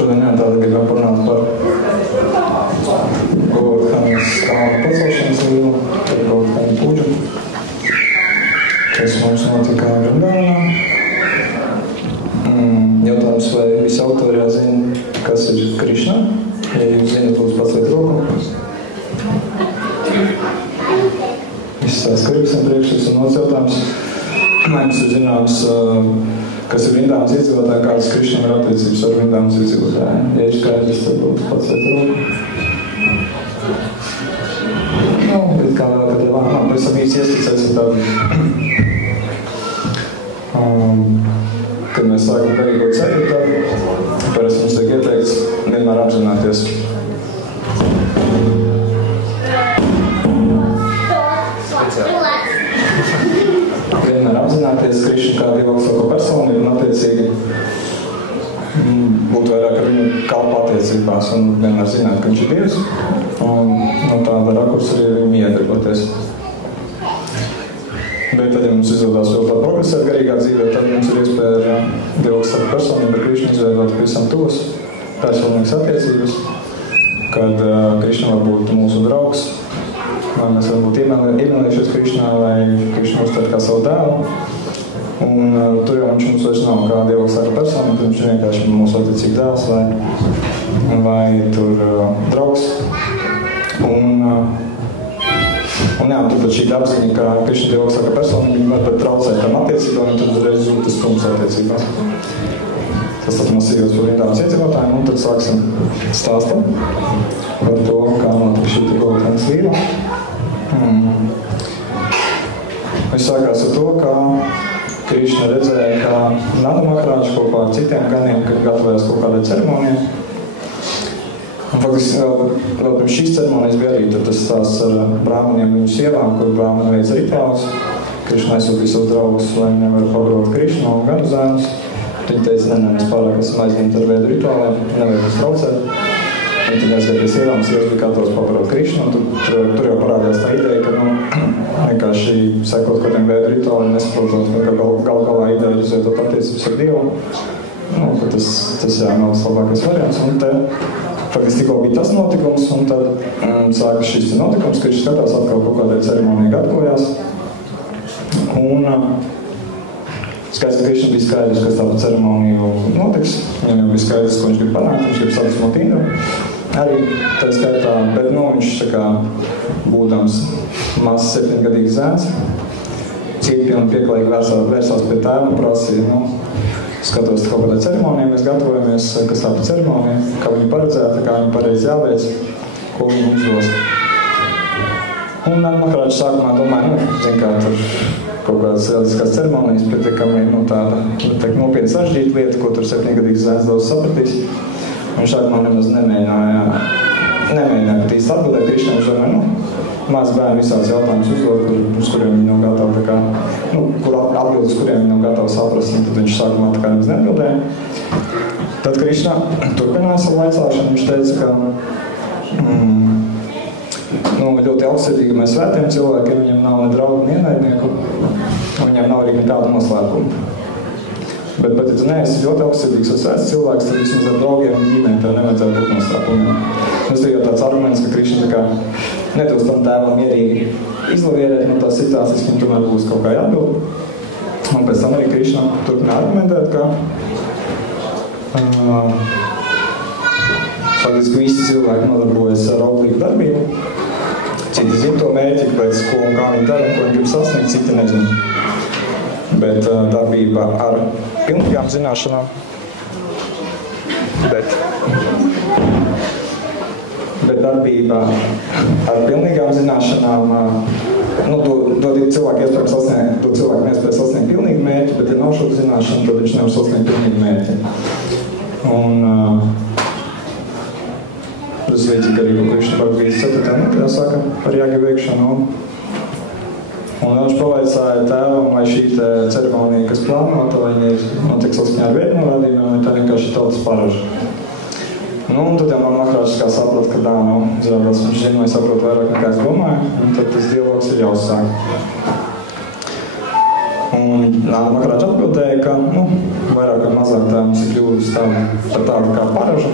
Šodien tāda gribam parunāt par Golgothanas kalna pacelšanas līgu, par Golgothanas puģu, kas mums notika Grandainā. Jautājums, vai visi autori zina, kas ir Krišna? Ja jūs zināt, lūdzu pacelt roku. Viss tās karības un priekšas un otrs jautājums. Mums ir zināms, kas ir Vrindāvanas iedzīvotāji, kādas Krišnam ir attiecības ar Vrindāvanas iedzīvotājiem. Ja ir skaidrs, tad lūdzu pacelt roku. Bet kā vēl, kad pavisam īsti iesticēsim tādu, kad mēs sākam garīgo ceļu, tad parasti mums tiek ieteikts vienmēr apzināties. Vienmēr apzināties Krišnu kā Dievu augstāko personību un attiecīgi būt vairāk ar viņu kalpa attiecībās un vienmēr zināt, ka viņš ir Dievs un no tāda rakursa arī viņu iedarboties. Bet tad, ja mums izvēlās vēl tā progresēt garīgā dzīvē, tad mums ir iespēja ar Dievu augstāko personību ar Krišnu izveidot pavisam tuvas personīgas attiecības, kad Krišna var būt mūsu draugs, vai mēs varam būt iemīlējušies Krišnā, vai Krišna uztver kā savu dēlu. Un tur jau viņš mums vairs nav kā Dievu augstākā personība, viņš ir vienkārši mūsu attiecīgi dēls vai tur draugs. Un jā, turpat šī apziņa, ka Krišna Dievu augstākā personība var pat traucēt tam attiecībām, un tad reiz zūt tas stums attiecībās. Tas tad mums ir par Vrindāvanas iedzīvotājiem, un tad sāksim stāstīt par to, kā notika šī Golgothanas līga. Viņš sākās ar to, kā Krišna redzēja, kā Nanda Maharāža kopā ar citiem ganiem, kad gatavojās kaut kādai ceremonijai. Un faktiski vēl pirms šīs ceremonijas bija arī tas stāsts ar brāmaniem viņu sievām, kur brāmani veica rituālus. Krišna aizsūtīja savus draugus, lai viņi nevar pagrot Krišnu un ganu zēnus. Viņi teica, mēs pārāk esam aizņemti ar veidu rituāliem, nevajag mums traucēt. Viņi tad aizgāja pie sievām, sievas bija gatavas pagrot Krišnu, un tur jau parādījās tā ideja, ka vienkārši sekot kādiem veidu rituāliem, nesaprotot, ka gal galā ideja ir izveidot attiecības ar Dievu. Ka tas jā, nav tas labākais variants. Un te faktiski tikko bija tas notikums, un tad sākas šis notikums, ka viņš skatās atkal kaut kādai ceremonijai gatavojās. Un skaidrs, ka Krišna bija skaidrs, kas tādu ceremoniju notiks. Viņam jau bija skaidrs, ko viņš grib panākt, viņš grib sadusmot Indru. Arī tā skaitā, bet viņš tā kā būdams mazs 7-gadīgs zēns, cītpilni pieklājīgi vērsās pie tēva un prasīja, skatos kaut kādā ceremonijā, mēs gatavojamies, kas tā pa ceremonija, kā viņi paredzēta, kā viņi pareizi jāveic, ko viņi mums dos. Un Maharāža sākumā domāja, zin kā tur kaut kādas reliģiskās ceremonijas, pietiekami tāda nopietni sažģīta lieta, ko tur 7-gadīgs zēns daudz sapratīs. Viņš sākumā nemaz nemēģināja pat īsti atbildēt Krišnam, viņš domāja, māc bērni visāds jautājumus uzdod, uz kuriem viņi nav gatavi, kur atbildes, kuriem viņi nav gatavi saprast, un tad viņš sākumā tā kā nemaz neatbildēja. Tad Krišna turpināja savu vaicāšanu, viņš teica, ka ļoti augstsirdīgi mēs svētiem cilvēkiem, viņam nav ne draugu, ne ienaidnieku, un viņam nav arī tādu noslēpumu. Bet, ja tu neesi ļoti augstsirdīgs un svēts cilvēks, tad vismaz ar draugiem un ģimeni tev nevajadzētu būt noslēpumiem. Tas ir jau tāds arguments, ka Krišna tā kā nedos tam tēvam mierīgi izlavierēt no tās situācijas, viņam tomēr būs kaut kā jāatbild. Un pēc tam arī Krišna turpina argumentēt, ka faktiski visi cilvēki nodarbojas ar auglīgu darbību. Citi zina to mērķi, pēc ko un kā viņi dara, ko viņi grib sasniegt, citi nezina. Bet darbība ar pilnīgām zināšanām, bet darbība ar pilnīgām zināšanām dod cilvēku iespēju sasniegt pilnīgu mērķi, bet ja nav šo zināšanu, tad viņš nevar sasniegt pilnīgu mērķi. Un tas līdzīgi arī, ko Krišna Bhagavadgītas 4. nodaļā saka par jāgi veikšanu. Un viņš pavaicāja tēvam, vai šī ceremonija, kas plānota, vai viņi notiek saskaņā ar veidu norādījumiem, vai tā vienkārši tautas paraža. Un tad jau man Maharāža kā saprot, ka zinātās, viņš zina, vai saprot vairāk nekā es domāju, un tad tas dialogs ir jāuzsāk. Un Nāna Makrāča atbildēja, ka, vairāk vai mazāk tā mums ir kļūdus tāda kā paraža.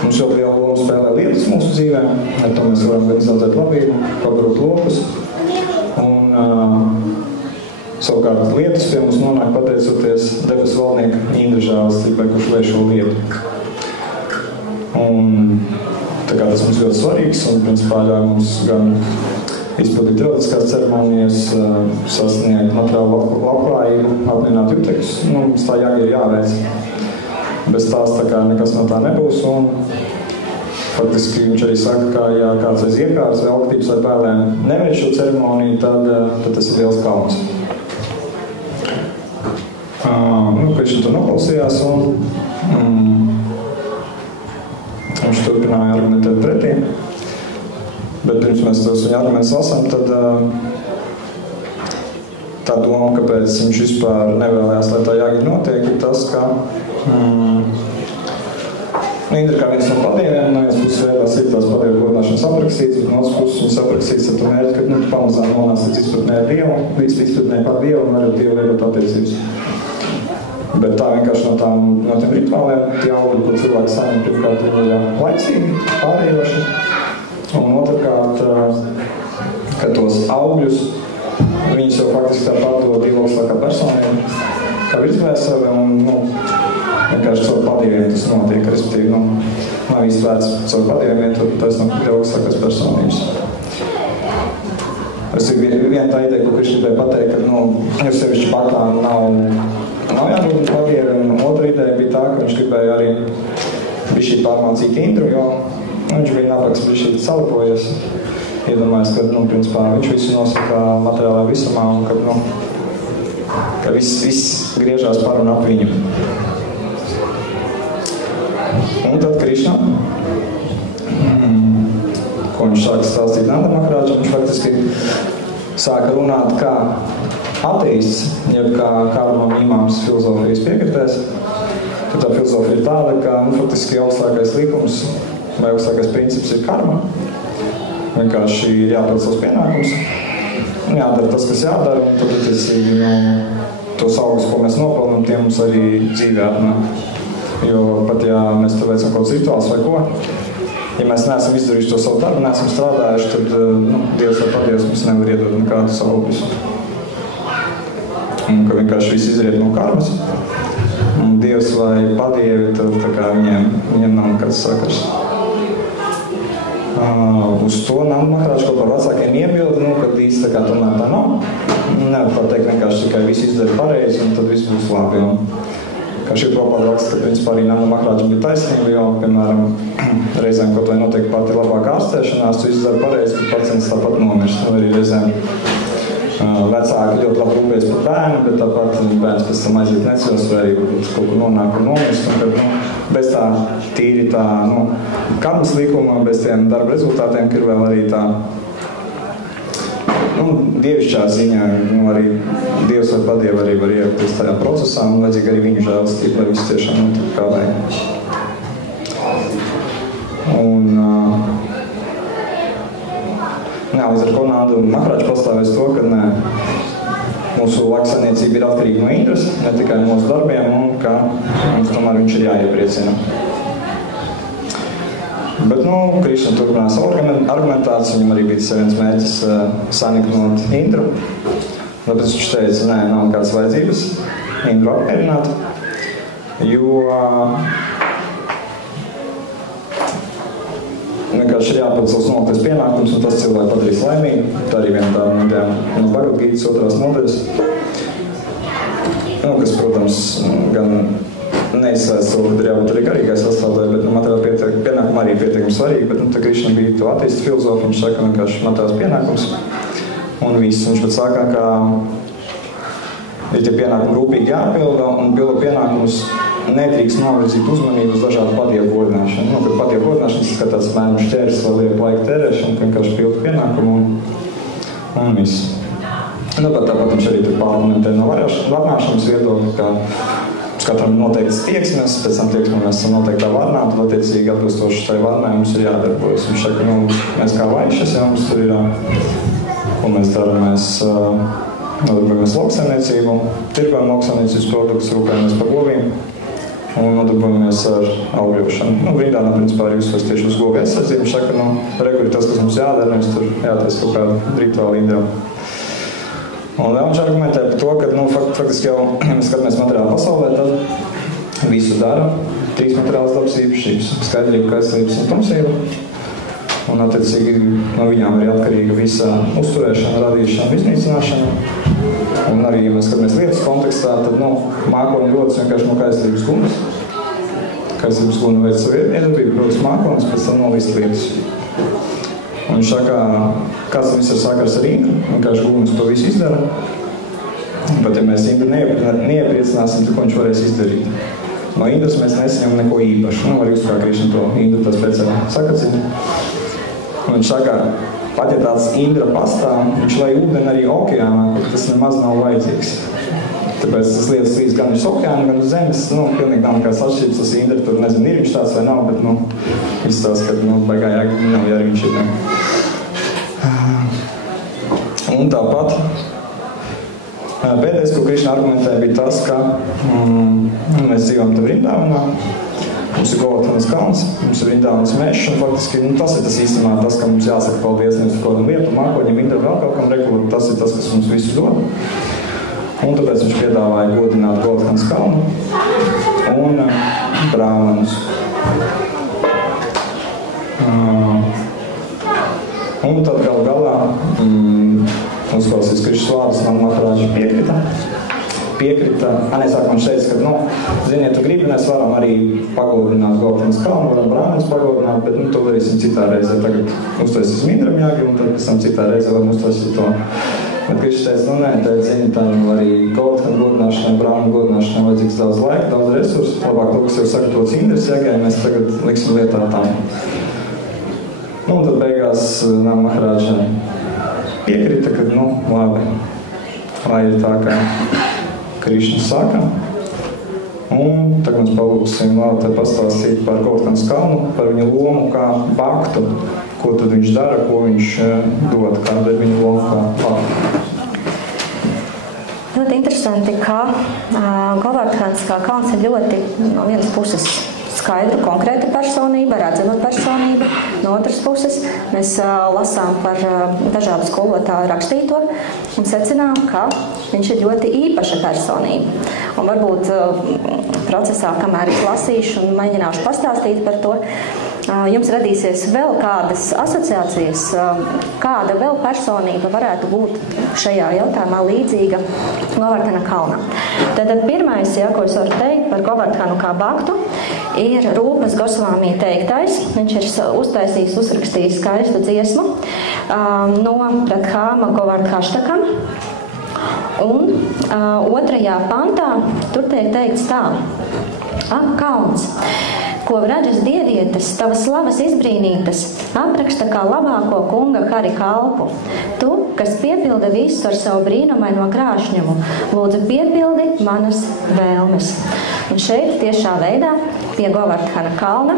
Mums ļoti liela loma spēlē lietas mūsu dzīvē, ar to mēs varam gan izaudzēt labību, pabarot lokus. Un savukārt lietas pie mums nonāk pateicoties debesu valdnieka Indra žēlastībai, kurš lej šo lietu. Un tā kā tas mums ļoti svarīgs un principā ļauj mums gan izpildīt reliģiskās ceremonijas, sasniegt materiālu labklājību, apmierināt jutekļus. Mums tā ir jāveic. Bez tās tā kā nekas no tā nebūs. Un faktiski viņš arī saka, ka ja kāds aiz iekārtas vai alktības vai bēlēm neveic šo ceremoniju, tad tas ir liels kauns. Krišņa to noklausījās un viņš turpināja argumentēt pretī. Bet pirms mēs tos viņa argumentus lasām, tad tā doma, kāpēc viņš vispār nevēlējās, lai tā jāgi notiek, ir tas, ka Indra kā viens no padieviem, no vienas puses vēlās ir tās padievu godināšanas aprakstīts, bet no otras puses viņas aprakstīts ar to mērķi, ka pamazām nonāc līdz izpratnē par Dievu un arī Dievu veidot attiecības. Bet tā vienkārši no tiem rituāliem, tie augļi, ko cilvēki saņem, pirmkārt, viņi ir laicīgi, pārējoši. Un otrkārt, ka tos augļus viņus jau faktiski tāpat dod Dieva augstākā personība, kā virsvēsele, un vienkārši caur padieviem tas notiek, respektīvi, nav īsti vērts caur padieviem, tad tas nav Dieva augstākās personības. Tas ir viena tā ideja, ko viņš gribēja pateikt, ka, jo sevišķi baklā nav jābūt padieviem, un otra ideja bija tā, ka viņš gribēja arī bišķi pārmācīt Indru, jo viņš bija nabaks bišķi salipojies. Iedomājas, ka, principā, viņš visu nosaka materiālā visumā un ka viss griežās par un ap viņu. Un tad Krišna, ko viņš sāka stāstīt Nanda Maharāžam, viņš faktiski sāka runāt kā ateists, jeb kā kādu no imāmas filozofijas piekritēs. Tad tā filozofija ir tāda, ka faktiski augstākais likums vai augstākais princips ir karma. Vienkārši ir jāpild savs pienākums, jādara tas, kas jādara, un tad attiecīgi tos augus, ko mēs nopelnam, tie mums arī dzīvē atnāk. Jo pat ja mēs tur veicam kaut kāds rituāls vai ko, ja mēs neesam izdarījuši to savu darbu, neesam strādājuši, tad Dievs vai Padievs mums nevar iedot nekādus augļus. Un ka vienkārši viss izriet no karmas, un Dievs vai Padievi, tad tā kā viņiem nav nekāds sakars. Uz to Nanda Maharāža kaut par vecākiem iebildi, kad īsti tā kā tomēr tā nav. Nevar pateikt vienkārši tikai visu izdara pareizi, un tad viss būs labi. Kā šī propāda raksta, ka principā arī Nanda Maharāža bija taisnība, jo, piemēram, reizēm kaut vai notiek pati labāka ārstēšanās, tu izdara pareizi, bet pacients tāpat nomirst. Arī reizēm vecāki ļoti labi rūpējas par bērnu, bet tāpat bērns pēc tam aiziet necos vai arī kaut kur nonāk un nomirst. Un kad bez tā tīri tā karmas likuma, bez tiem darba rezultātiem, ir vēl arī tā dievišķā ziņā, arī Dievs vai Padievi arī var iejaukties tajā procesā un vajadzīga arī viņu žēlastība, lai viss tiešām notiek kā vajag. Līdz ar ko Nanda Maharāža pastāvēs to, ka mūsu lauksaimniecība ir atkarīga no Indras, ne tikai no mūsu darbiem, un ka mums tomēr viņš ir jāiepriecina. Bet, Krišna turpinās savu argumentāciju, viņam arī bija viens mērķis saniknot Indru. Tāpēc viņš teica, nav nekādas vajadzības Indru apmierināt, jo vienkārši ir jāpild savs noliktais pienākums, un tas cilvēku padarīs laimīgi. Tā arī viena tāda no Bhagavad-gītas otrās nodaļas, kas, protams, gan neizsēst to, bet ir jābūt arī garīgai sastāvdaļai, bet materiāli pienākumi arī pietiekami svarīgi, bet te Krišna bija to attīstīt filozofu, viņš saka vienkārši materiāls pienākums un viss. Viņš pat saka, ka ir tie pienākumi rūpīgi jāpilda, un pilda pienākumus nedrīkst novirzīt uzmanību uz dažādu padievu godināšanu. Kad padievu godināšanas skatās mēram šķērs vai liek laika tērēšanu, vienkārši pilda pienākumu un viss. Bet tāpat viņš arī tur pārlimentē no varnāšanas viedokļa, ka katram noteikts tieksmes, pēc tam tieksmē mēs esam noteiktā varnā, tad attiecīgi atbilstoši šai varnai mums ir jādarbojas. Viņš saka, mēs kā vaišas, mums tur ir Ko mēs darām? Mēs nodarbojamies lauksaimniecību, tirgojam lauksaimniecības produktus, rūpējamies par govīm un nodarbojamies ar augļošanu. Vīdānā, principā, arī uzsvers tieši uz govu aizsardzību. Šaka, reguli tas, kas mums jādara, nevis tur jātais kaut kāda rituāla indra. Un viņš argumentē par to, ka, faktiski jau, ja mēs skatāmies materiālu pasaulē, tad visu dara 3 materiālas dabas īpašības - skaidrība, kaislības un tumsība. Un, attiecīgi, no viņām ir atkarīga visa uzturēšana, radīšana, iznīcināšana. Un arī, ja mēs skatāmies lietas kontekstā, tad, mākoņu rodas vienkārši no kaislības gunas. Kaislības guna veids savu iedarbību, rodas mākonis, pēc tam novīst lietas. Un viņš saka, kāds viss ir sakars ar Indru, vienkārši gunas to visu izdara. Bet, ja mēs Indru neiepriecināsim, tad ko viņš varēs izdarīt? No Indras mēs nesaņemam neko īpašu. Var jūs kā Krišna to Indru tā speciāli sakacina. Un viņš saka, pat ja tāds Indra pastāv, viņš lai ūdeni arī okeānā, kur tas nemaz nav vajadzīgs. Tāpēc tas lietas līdz gan uz okeānu, gan uz zemes, pilnīgi nav nekāds atšķirības, tas Indra tur, nezinu, ir viņš tāds vai nav, bet, viss tās, ka, baigā nav jāri viņš ir, Un tāpat, pēdējais, ko Krišna argumentēja, bija tas, ka mēs dzīvojam te Vrindāvanā, mums ir Govardhanas kalns, mums ir Vrindāvanas mežs, un faktiski, tas ir tas īstenībā tas, ka mums jāsaka paldies nevis par kādam lietu, mākoņiem, Indra vēl kaut kam regulāri, tas ir tas, kas mums visu dod. Un tāpēc viņš piedāvāja godināt Govardhanas kalnu un brāmanus. Un tad galā uzklausīs Krišnas vārdus, man Maharāģi piekrita. Sākumā viņš teica, ka, ziniet, tu gribi, mēs varam arī pagodināt Govardhanas kalnu, varam brāmanus pagodināt, bet, to darīsim citā reizē. Tagad uztaisīsim Indram jāgi, un tad pēc tam citā reizē varam uztaisīt to. Bet Krišs teica, nē, zini, tam arī Govardhana godināšanai, brāmanu godināšanai vajadzīgs daudz laika, daudz resursu. Labāk to, kas jau sagatavots Indras jēgai, mēs tagad liksim lietā tam. Un tad beigās Maharāģa piekrita, ka, labi, lai ir tā, kā Krišna saka. Un tagad mēs palūksim vēl pastāstīt par Govardhanas kalnu, par viņa lomu kā baktu, ko tad viņš dara, ko viņš dod, kāda ir viņa loma kā baktu. Ļoti interesanti, ka Govardhanas kalns ir ļoti no vienas puses skaidra, konkrēta personība, redzama personība. No otras puses, mēs lasām par dažādu skolotāju rakstīto un secinām, ka viņš ir ļoti īpaša personība. Un varbūt procesā, kamēr es lasīšu un mēģināšu pastāstīt par to, jums radīsies vēl kādas asociācijas, kāda vēl personība varētu būt šajā jautājumā līdzīga Govardhana kalnam. Tad pirmais, ko es varu teikt par Govardhanu kā baktu, ir Rūpas Gosvāmī teiktais. Viņš ir uzrakstījis skaistu dziesmu no Radhāma Govardhashtakam. Un 2. pantā tur tiek teikts tā: Ak, kalns, ko Vraģas dievietes, tavas slavas izbrīnītas, apraksta kā labāko kunga Hari kalpu. Tu, kas piepilda visu ar savu brīnumaino krāšņumu, lūdzu piepildi manas vēlmes. Un šeit tiešā veidā pie Govardhana kalna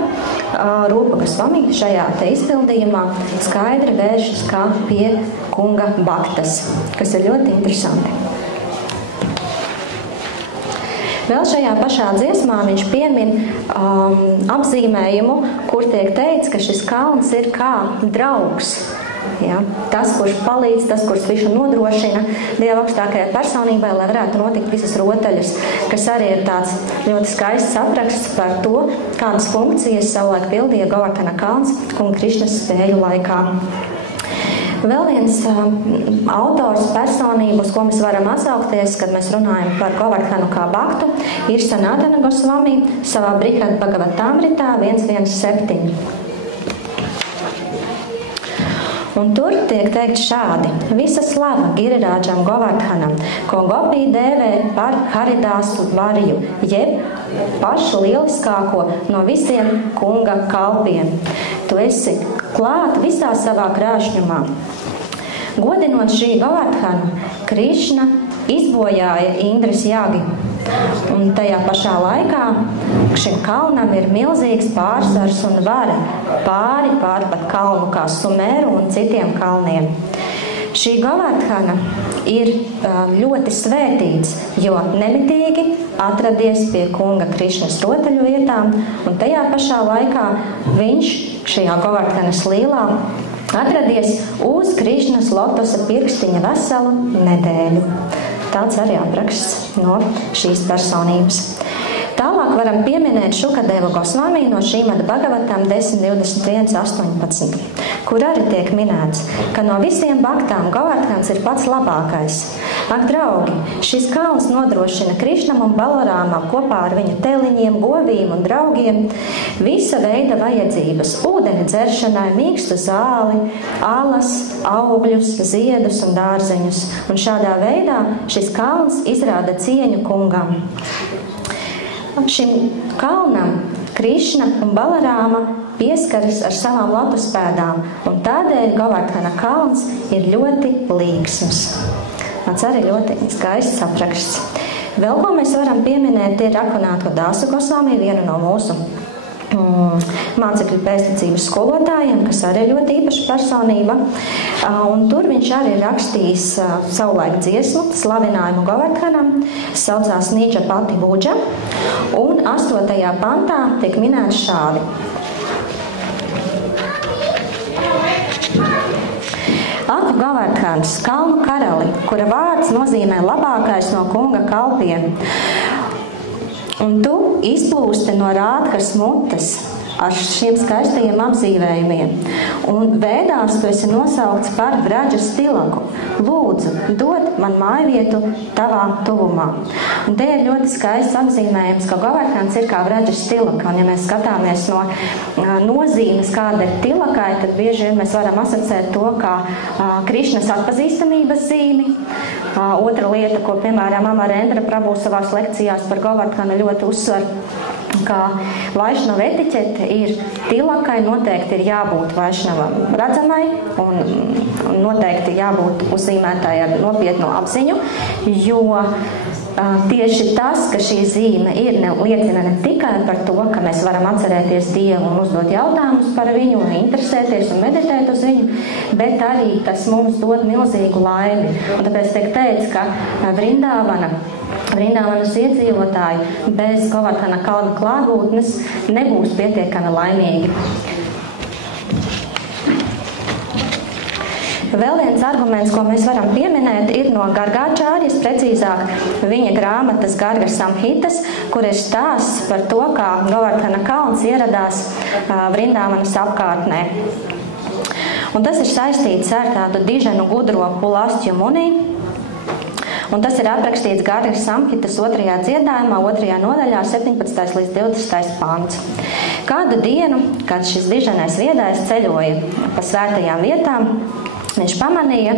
Rūpa Gosvami šajā te izpildījumā skaidri vēršas kā pie kunga baktas, kas ir ļoti interesanti. Vēl šajā pašā dziesmā viņš piemin apzīmējumu, kur tiek teikts, ka šis kalns ir kā draugs. Ja? Tas, kurš palīdz, tas, kurš visu nodrošina Dieva augstākajai personībai, lai varētu notikt visas rotaļas, kas arī ir tāds ļoti skaists apraksts par to, kādas funkcijas savulaik pildīja Govardhana kalns kunga Krišnas spēļu laikā. Vēl viens autors personību, uz ko mēs varam atsaukties, kad mēs runājam par Govardhanu kā baktu, ir Sanatana Gosvami savā Brihad Bhagavatamritā 1.1.7. Un tur tiek teikt šādi: Visa slava Girirādžam Govardhanam, ko Gopī dēvē par Haridāsu varju, jeb pašu lieliskāko no visiem kunga kalpiem. Tu esi klāt visā savā krāšņumā. Godinot šī Govardhanu, Krišna izbojāja Indras jagi. Un tajā pašā laikā šim kalnam ir milzīgs pārsvars un vara pāri pat kalnu kā Sumeru un citiem kalniem. Šī Govardhana ir ļoti svētīts, jo nemitīgi atradies pie kunga Krišnas rotaļu vietām, un tajā pašā laikā viņš šajā Govardhanas līlā atradies uz Krišnas lotosa pirkstiņa veselu nedēļu. Tāds arī apraksts no šīs personības. Tālāk varam pieminēt Šukadeva Gosvami no Šrīmada Bhagavatam 10.21.18, kur arī tiek minēts, ka no visiem baktām Govardhans ir pats labākais. Ak, draugi, šis kalns nodrošina Krišnam un Balarāmam kopā ar viņa teliņiem, govīm un draugiem visa veida vajadzības – ūdeni dzeršanai, mīkstu zāli, alas, augļus, ziedus un dārzeņus. Un šādā veidā šis kalns izrāda cieņu kungam. Šim kalnam Krišna un Balarāma pieskaras ar savām lotuspēdām, un tādēļ Govardhana kalns ir ļoti līksms. Tāds arī ļoti skaists apraksts. Vēl ko mēs varam pieminēt ir Raghunatha Dasa Gosvami, vienu no mūsu mācekļu pēstniecības skolotājiem, kas arī ļoti īpaša personība. Un tur viņš arī rakstījis savulaik dziesmu, slavinājumu Govardhanam, saucās Nīdža Pati Budža, un 8. pantā tiek minēts šādi. Ak, Govardhans, kalnu karali, kura vārds nozīmē labākais no kunga kalpiem, un tu izplūsti no Rādhas mutes ar šiem skaistajiem apzīmējumiem. Un vēdās tu esi nosaukts par Vraģas tilaku. Lūdzu, dod man mājvietu tavā tuvumā. Un te ir ļoti skaists apzīmējums, ka Govardhans ir kā Vraģas tilaka. Un ja mēs skatāmies no nozīmes, kāda ir tilakai, tad bieži vien mēs varam asociēt to kā Krišnas atpazīstamības zīmi. Otra lieta, ko piemēram Amarendra Prabhu savās lekcijās par Govardhanu ļoti uzsver, kā Vaišnava etiķete ir tilakai, noteikti ir jābūt Vaišnavam redzamai un noteikti jābūt uzzīmētai ar nopietnu apziņu, jo tieši tas, ka šī zīme ir, liecina ne tikai par to, ka mēs varam atcerēties Dievu un uzdot jautājumus par viņu, un interesēties un meditēt uz viņu, bet arī tas mums dod milzīgu laimi. Un tāpēc tiek teikts, ka Vrindāvanas iedzīvotāji bez Govardhana kalna klātbūtnes nebūs pietiekami laimīgi. Vēl viens arguments, ko mēs varam pieminēt, ir no Gargāčārjas, precīzāk viņa grāmatas Garga Samhitas, kur ir stāsts par to, kā Govardhana kalns ieradās Vrindāvanas apkārtnē. Un tas ir saistīts ar tādu diženu gudro Pulastju Muni. Un tas ir aprakstīts Gargas Samhitas 2. dziedājumā, 2. nodaļā, 17. līdz 20. pants. Kādu dienu, kad šis diženais viedājs ceļoja pa svētajām vietām, viņš pamanīja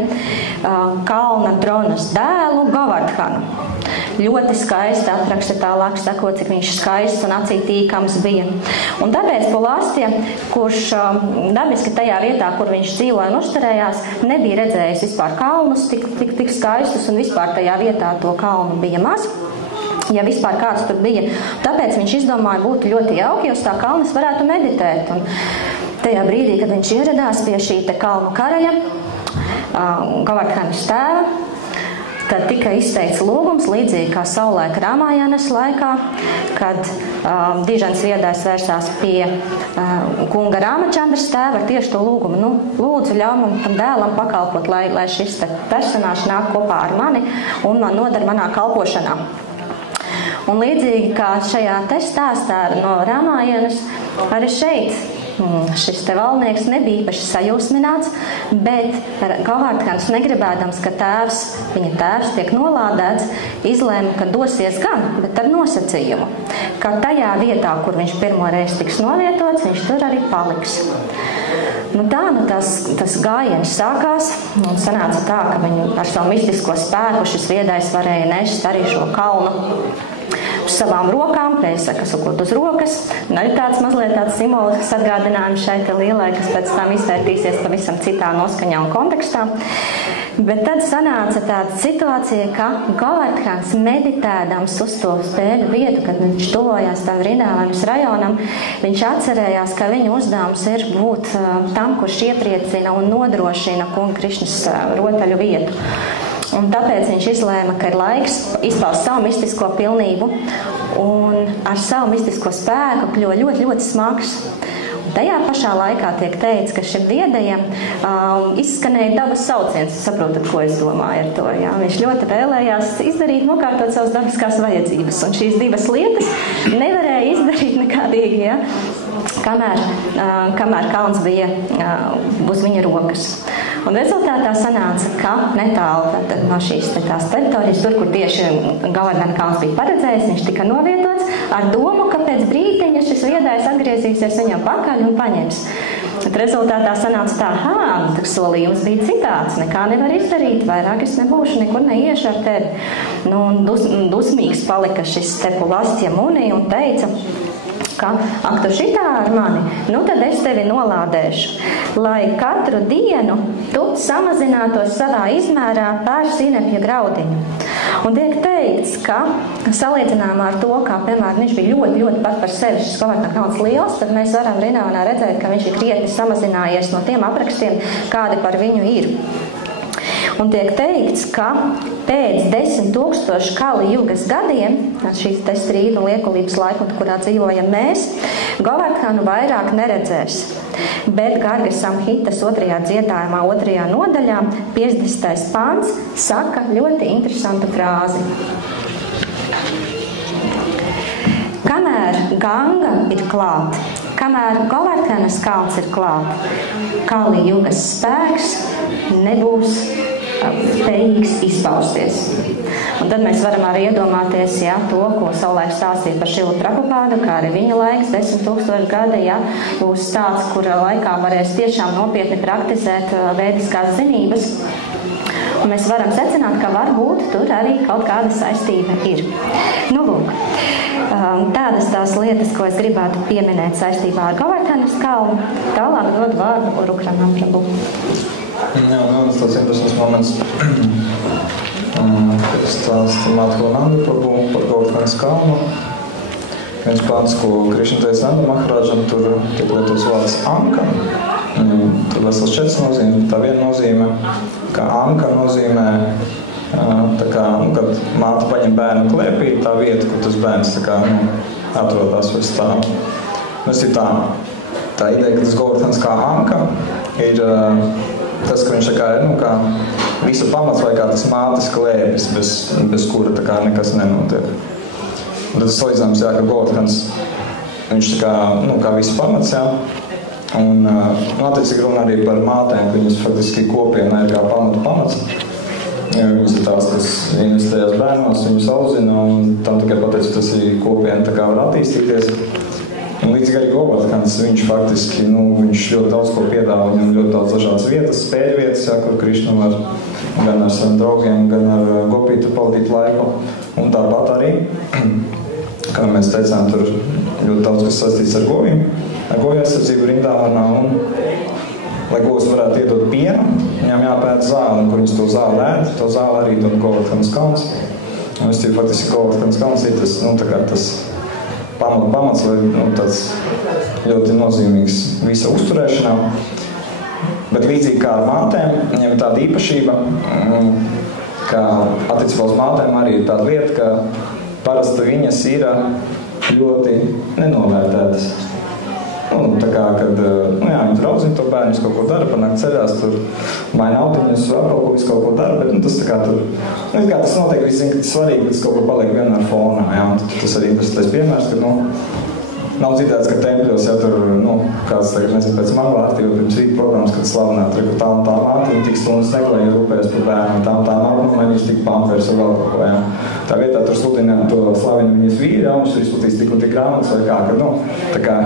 kalna Dronas dēlu Govardhanu. Ļoti skaisti apraksta tālāk sakot, cik viņš skaists un acītīkams bija. Un tāpēc Pulastja, kurš dabiski tajā vietā, kur viņš dzīvoja un uzturējās, nebija redzējis vispār kalnus tik skaistus, un vispār tajā vietā to kalnu bija maz, ja vispār kāds tur bija. Tāpēc viņš izdomāja, būtu ļoti jauki, jo uz tā kalnas varētu meditēt. Un tajā brīdī, kad viņš ieradās pie šī te kalnu karaļa, Govardhanas tēva, tad tika izteikts lūgums, līdzīgi kā savulaik Ramājanas laikā, kad dižens viedājs vērsās pie kunga Rāmačandras tēva ar tieši to lūgumu. Lūdzu, ļauj man tam dēlam pakalpot, lai šis personāžs nāk kopā ar mani un man nodara manā kalpošanā. Un līdzīgi kā šajā te stāstā no Ramājanas, arī šeit šis te valnieks nebija īpaši sajūsmināts, bet Govardhans, negribēdams, ka viņa tēvs tiek nolādēts, izlēma, ka dosies gan, bet ar nosacījumu, ka tajā vietā, kur viņš pirmo reizi tiks novietots, viņš tur arī paliks. Tas gājiens sākās, un sanāca tā, ka viņu ar savu mistisko spēku šis viedājs varēja nest arī šo kalnu. uz savām rokām, reizē, kas sakot uz rokas, un arī tāds mazliet tāds simbolisks atgādinājums šai te lielai, kas pēc tam izvērtīsies pavisam citā noskaņā un kontekstā. Bet tad sanāca tāda situācija, ka Govardhans meditēdams uz to spēļu vietu, kad viņš tuvojās tā Vrindāvanas rajonam, viņš atcerējās, ka viņa uzdevums ir būt tam, kurš iepriecina un nodrošina kunga Krišnas rotaļu vietu. Un tāpēc viņš izlēma, ka ir laiks izpaust savu mistisko pilnību un ar savu mistisko spēku kļuva ļoti, ļoti smags. Tajā pašā laikā tiek teikts, ka šim viedajam izskanēja dabas sauciens. Saprotat, ko es domāju ar to? Jā? Viņš ļoti vēlējās izdarīt, nokārtot savas dabiskās vajadzības. Un šīs divas lietas nevarēja izdarīt nekādīgi, ja? kamēr kalns bija uz viņa rokas. Un rezultātā sanāca, ka netālu no šīs tās teritorijas, tur, kur tieši Govardhana kalns bija paredzējis, viņš tika novietots ar domu, ka pēc brīdiņa šis viedājs atgriezīsies viņam pakaļ un paņems. Bet rezultātā sanāca tā, solījums bija citāds, nekā nevar izdarīt, vairāk es nebūšu, nekur neiešu ar tevi. Un dusmīgs palika šis te Pulastya Muni un teica, ka, ak, tu šitā ar mani, tad es tevi nolādēšu, lai katru dienu tu samazinātos savā izmērā pār sinepja graudiņu. Un tiek teikts, ka salīdzinājumā ar to, kā, piemēram, viņš bija ļoti, ļoti pat par sevi šis Govardhana kalns liels, tad mēs varam Vrindāvanā redzēt, ka viņš ir krietni samazinājies no tiem aprakstiem, kādi par viņu ir. Un tiek teikts, ka pēc 10 000 Kali Jugas gadiem, šīs te strīdu un liekulības laikmetā, kurā dzīvojam mēs, Govardhanu vairāk neredzēs. Bet Garga Samhitas 2. dziedājumā, 2. nodaļā, 50. pants, saka ļoti interesantu frāzi. Kamēr Ganga ir klāt, kamēr Govardhanas kalns ir klāt, Kali Jugas spēks nebūs spējīgs izpausties. Un tad mēs varam arī iedomāties to, ko savulaik stāstīja par Šrila Prabhupādu, kā arī viņa laiks, 10 000 gadi, būs tāds, kura laikā varēs tiešām nopietni praktizēt vēdiskās zinības. Un mēs varam secināt, ka varbūt tur arī kaut kāda saistība ir. Lūk, tādas tās lietas, ko es gribētu pieminēt saistībā ar Govardhanas kalnu. Tālāk dod vārdu Urukranam Prabhu. Jā, tas interesants moments, kad stāsta Madhava Nanda Prabhu par Govardhanas kalnu. Viens pants, ko Krišna teica Nanda Maharāžam, tur tiek lietots vārds Anka. Tur vesels 4 nozīme. Tā viena nozīme, ka Anka nozīmē, tā kā, kad māte paņem bērnu klēpī, tā vieta, kur tas bērns tā kā, atrodas vai stāv. Tas ir tā ideja, ka tas Govardhanas kā Anka ir tas, ka viņš tā kā ir, kā visa pamats vai kā tas mātes klēpis, bez kura tā kā nekas nenotiek. Un tad tas salīdzinājums, ka Govardhans, viņš tā kā visa pamats, un attiecīgi runa arī par mātēm, ka viņas faktiski kopienā ir kā pamats. Viņas ir tās, kas investējās bērnos, viņus audzina, un tam tikai pateicu, tas ir kopiena tā kā var attīstīties. Un līdzīgi arī Govardhans, viņš faktiski, viņš ļoti daudz ko piedāvā, viņam ļoti daudz dažādas vietas, spēļu vietas, kur Krišna var gan ar saviem draugiem, gan ar gopītu pavadīt laiku. Un tāpat arī, kā mēs teicām, tur ļoti daudz kas saistīts ar govīm, ar goju aizsardzību Vrindāvanā, un lai govs varētu iedot pienu, viņam jāpēd zāli, un kur viņas to zāli ēd, to zāli arī dod Govardhanas kalns. Un es tīvi faktiski Govardhanas kalns ir tas, tā kā tas pamats, vai tāds ļoti nozīmīgs visa uzturēšanā. Bet līdzīgi kā ar mātēm, viņam ir tāda īpašība, ka attiecībā uz mātēm arī ir tāda lieta, ka parasti viņas ir ļoti nenovērtētas. Tā kā, kad viņi tur audzina to bērnu, kaut ko dara, panāk ceļās, tur maina autiņus, apkalpojas kaut ko dara, bet tas tā kā tur, tas notiek, es zinu, ka tas svarīgi, bet tas kaut ko paliek vienmēr fonā, tas arī tas piemērs, ka, nav citēts, ka tempļos, tur, kāds tagad, nezinu, pēc Mangalārti, jo pirms rīta programmas, kad slavināt, ka tā un tā māte, viņa tik stundas neglēja, rūpējas par bērnu, tā un tā māte, lai viņš tik pampērs vai vēl kaut ko, Tā vietā tur sludina to slavina viņas vīri, un viņš ir izplatījis tik un tik grāmatas vai kā, ka, tā kā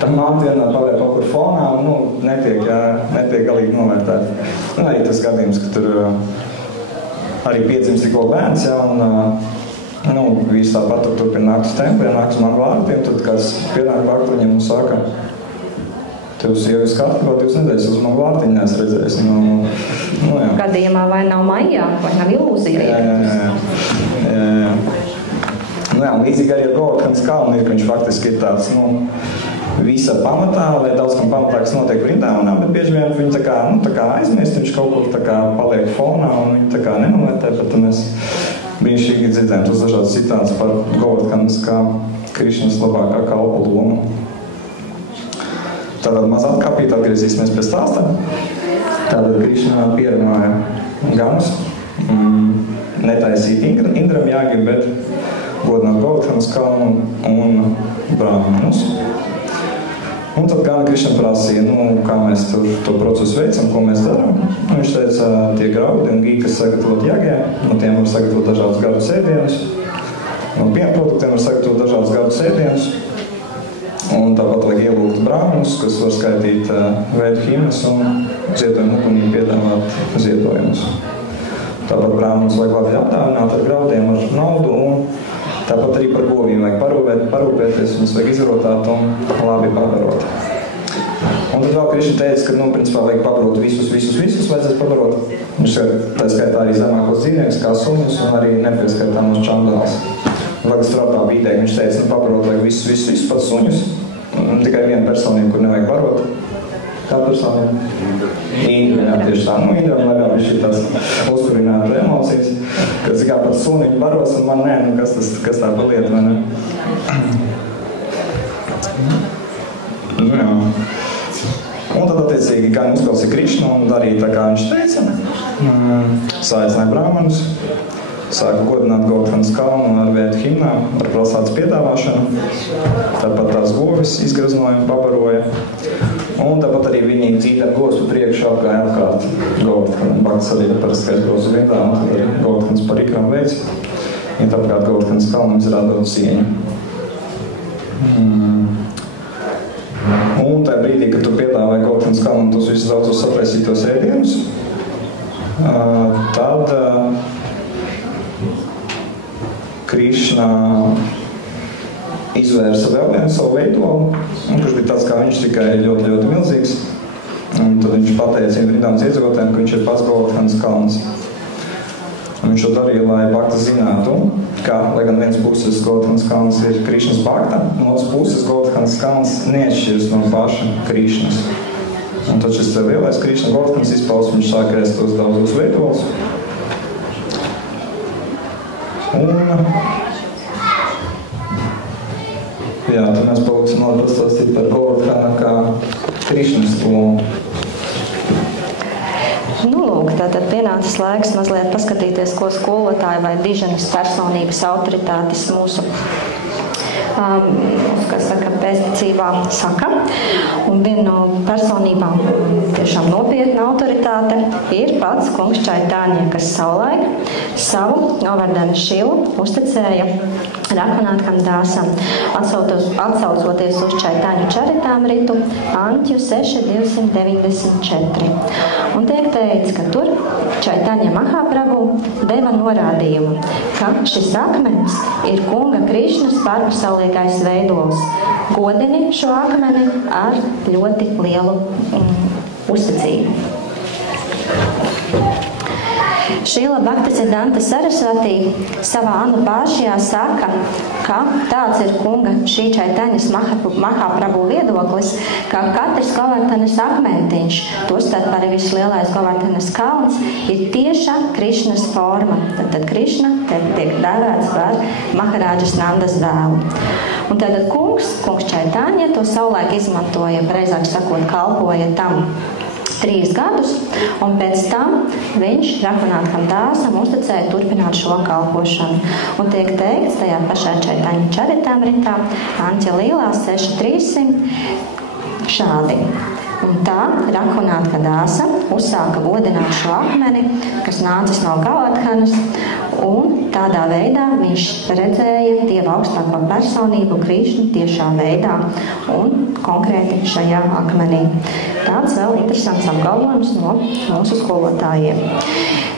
tā māte vienmēr paliek kaut kur fonā, un, netiek galīgi novērtēt. Un arī tas gadījums, ka tur arī piedzimst tikko bērns, un Visi tāpat turpina nākt uz templi, nāk uz manu vārdiem, tad kāds pienāk vārdu viņam un saka, tev jau viss kārtībā 2 nedēļas uz manu vārdiņu neesmu redzējis. Jā. Gadījumā vai nav maijā, vai nav ilūzija? Jā. Līdzīgi arī ar Golgotkas kalnu ir, ka viņš faktiski ir tāds, visa pamatā, vai daudz kam pamatā, kas notiek Vrindāvanā, bet bieži vien viņi tā kā aizmirst, viņš kaut kur tā kā paliek fonā un viņi tā kā nenovērtē, bet mēs brīnišķīgi dzirdējam tos dažādas citātus par Golgotkas kā Krišnas labākā kalpa lomu. Tātad maz atkāpīt, atgriezīsimies pie stāstā. Tātad Krišna pierunāja ganus, netaisīt Indram jāgi, bet godināt Golgotkas kalnu un brāhmanus. Un tad Gana Krišna prasīja, kā mēs to procesu veicam, ko mēs darām. Viņš teica, tie graudi un gīgi, kas sagatavot jāgē, no tiem var sagatavot dažādus garus ēdienus. No piena produktiem var sagatavot dažādus garus ēdienus. Un tāpat vajag ielūgt brāhmanus, kas var skaitīt veidu himnas un zietojumu ugunī piedāvāt zietojumus. Tāpat brāhmanus vajag labi apdāvināt ar graudiem, ar naudu un tāpat arī par govīm vajag parūpēties, viņas vajag izrotāt un labi pabarot. Un tad vēl Krišna teica, ka, principā vajag pabarot visus vajadzēs pabarot. Viņš tā skaitā arī zemākos dzīvniekus, kā suņus un arī nepieskaitāmos čandāls. Vajag strātā bīdēk, viņš teica, pabarot vajag visus pat suņus. Tikai viena personība, kur nevajag barot. Kā personība? Indra, jā, tieši tā. Indram vēl viņš ir tāds uzturināta emocijas, ka kā pat suniņu baros un man nē, kas tā pa lieta, vai ne? Jā. Un tad attiecīgi, kā viņi uzklausīja Krišnu un darīja tā, kā viņš teica, saicināja brāhmanus, sāka godināt Golgotkas kalnu ar veidu himnām, ar prasātas piedāvāšanu, tāpat tās govis izgraznoja, pabaroja. Un tāpat arī viņi dzīvē gosu priekšu apgāja apkārt Golgotkas. Bakts arī parasti aizbrauc uz Vrindāvanu, un tad arī Golgotkas parikram veids. Ja apkārt Golgotkas kalnam izrādot cieņu. Un tajā brīdī, kad tu piedāvāji Golgotkas kalnam tos visus daudzos satraisītos ēdienus, tad Krišna izvērsa vēl vienu savu veidolu, kurš bija tāds kā viņš, tikai ļoti, ļoti milzīgs. Un tad viņš pateica Vrindāvanas iedzīvotājiem, ka viņš ir pats Golgotkas kalns. Un viņš to darīja, lai bakta zinātu, ka, lai gan viens puses Golgotkas kalns ir Krišnas bakta, no otras puses Golgotkas kalns neatšķiras no paša Krišnas. Un tad šis lielais Krišna Golgotkas izpausmes, viņš sāk ēst tos daudzos veidolus. Jā, tad mēs palūksim vēl pastāstīt par Golgotku kā Krišnas lomu. Lūk, tātad pienācis laiks mazliet paskatīties, ko skolotāji vai diženas personības autoritātes mūsu pēctecībā saka. Un viena no personībām, tiešām nopietna autoritāte, ir pats kungs Čaitāņa, kas savulaik savu Govardhana Šilu uzticēja Raghunātham Dāsam, atsaucoties uz Čaitāņu Čaritāmritu Antju 6.294. Un tiek teikts, ka tur Čaitāņa Mahaprabhu deva norādījumu, ka šis akmenis ir kunga Krišnas pārpasaulīgais veidols. Godini šo akmeni ar ļoti lielu uzticību. Šīla Bhaktisiddhanta Sarasvati savā Anupāšijā saka, ka tāds ir kunga šī Čaitāņas Mahaprabhu viedoklis, ka katrs Govardhanas akmentiņš, tostarp arī vislielais Govardhanas kalns, ir tieša Krišnas forma. Tad Krišna tiek dēvēts par Maharādžas Nandas dēlu. Un tātad kungs Čaitāņa to savulaik izmantoja, precīzāk sakot, kalpoja tam 3 gadus, un pēc tam viņš Raghunātham Dāsam uzticēja turpināt šo kalpošanu. Un tiek teikts tajā pašā Čaitāņa Čaritāmritā, Antja Līlā 6.300 šādi. Un tā Raghunātha Dāsa uzsāka godināt šo akmeni, kas nācis no Govardhanas, un tādā veidā viņš redzēja Dieva augstāko personību Krišnu tiešā veidā un konkrēti šajā akmenī. Tāds vēl interesants apgalvojums no mūsu skolotājiem.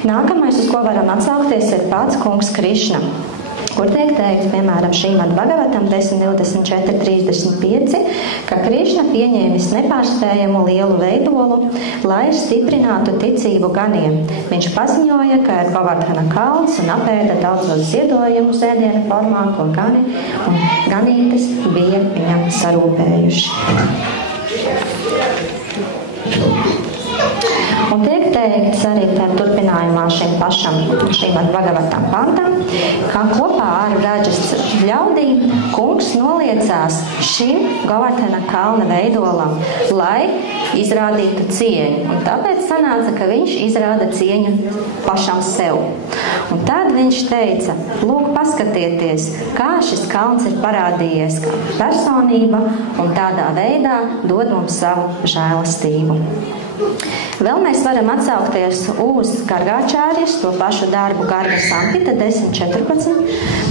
Nākamais, uz ko varam atsaukties, ir pats kungs Krišna, kur tiek teikts, piemēram, Šrīmad Bhagavatam 10.24.35, ka Krišna pieņēmis nepārspējamu lielu veidolu, lai stiprinātu ticību ganiem. Viņš paziņoja, ka ir Govardhana kalns un apēda daudzos ziedojumus ēdiena formā, ko gani un ganītes bija viņam sarūpējuši. Un tiek teikts arī turpinājumā šim pašam Šrīmad Bhagavatam pantam, ka kopā ar Raģas ļaudīm kungs noliecās šim Govardhana kalna veidolam, lai izrādītu cieņu. Un tāpēc sanāca, ka viņš izrāda cieņu pašam sev. Un tad viņš teica, lūk, paskatieties, kā šis kalns ir parādījies kā personība un tādā veidā dod mums savu žēlastību. Vēl mēs varam atsaukties uz Gargāčārijas, to pašu darbu Garga Sampita 10.14,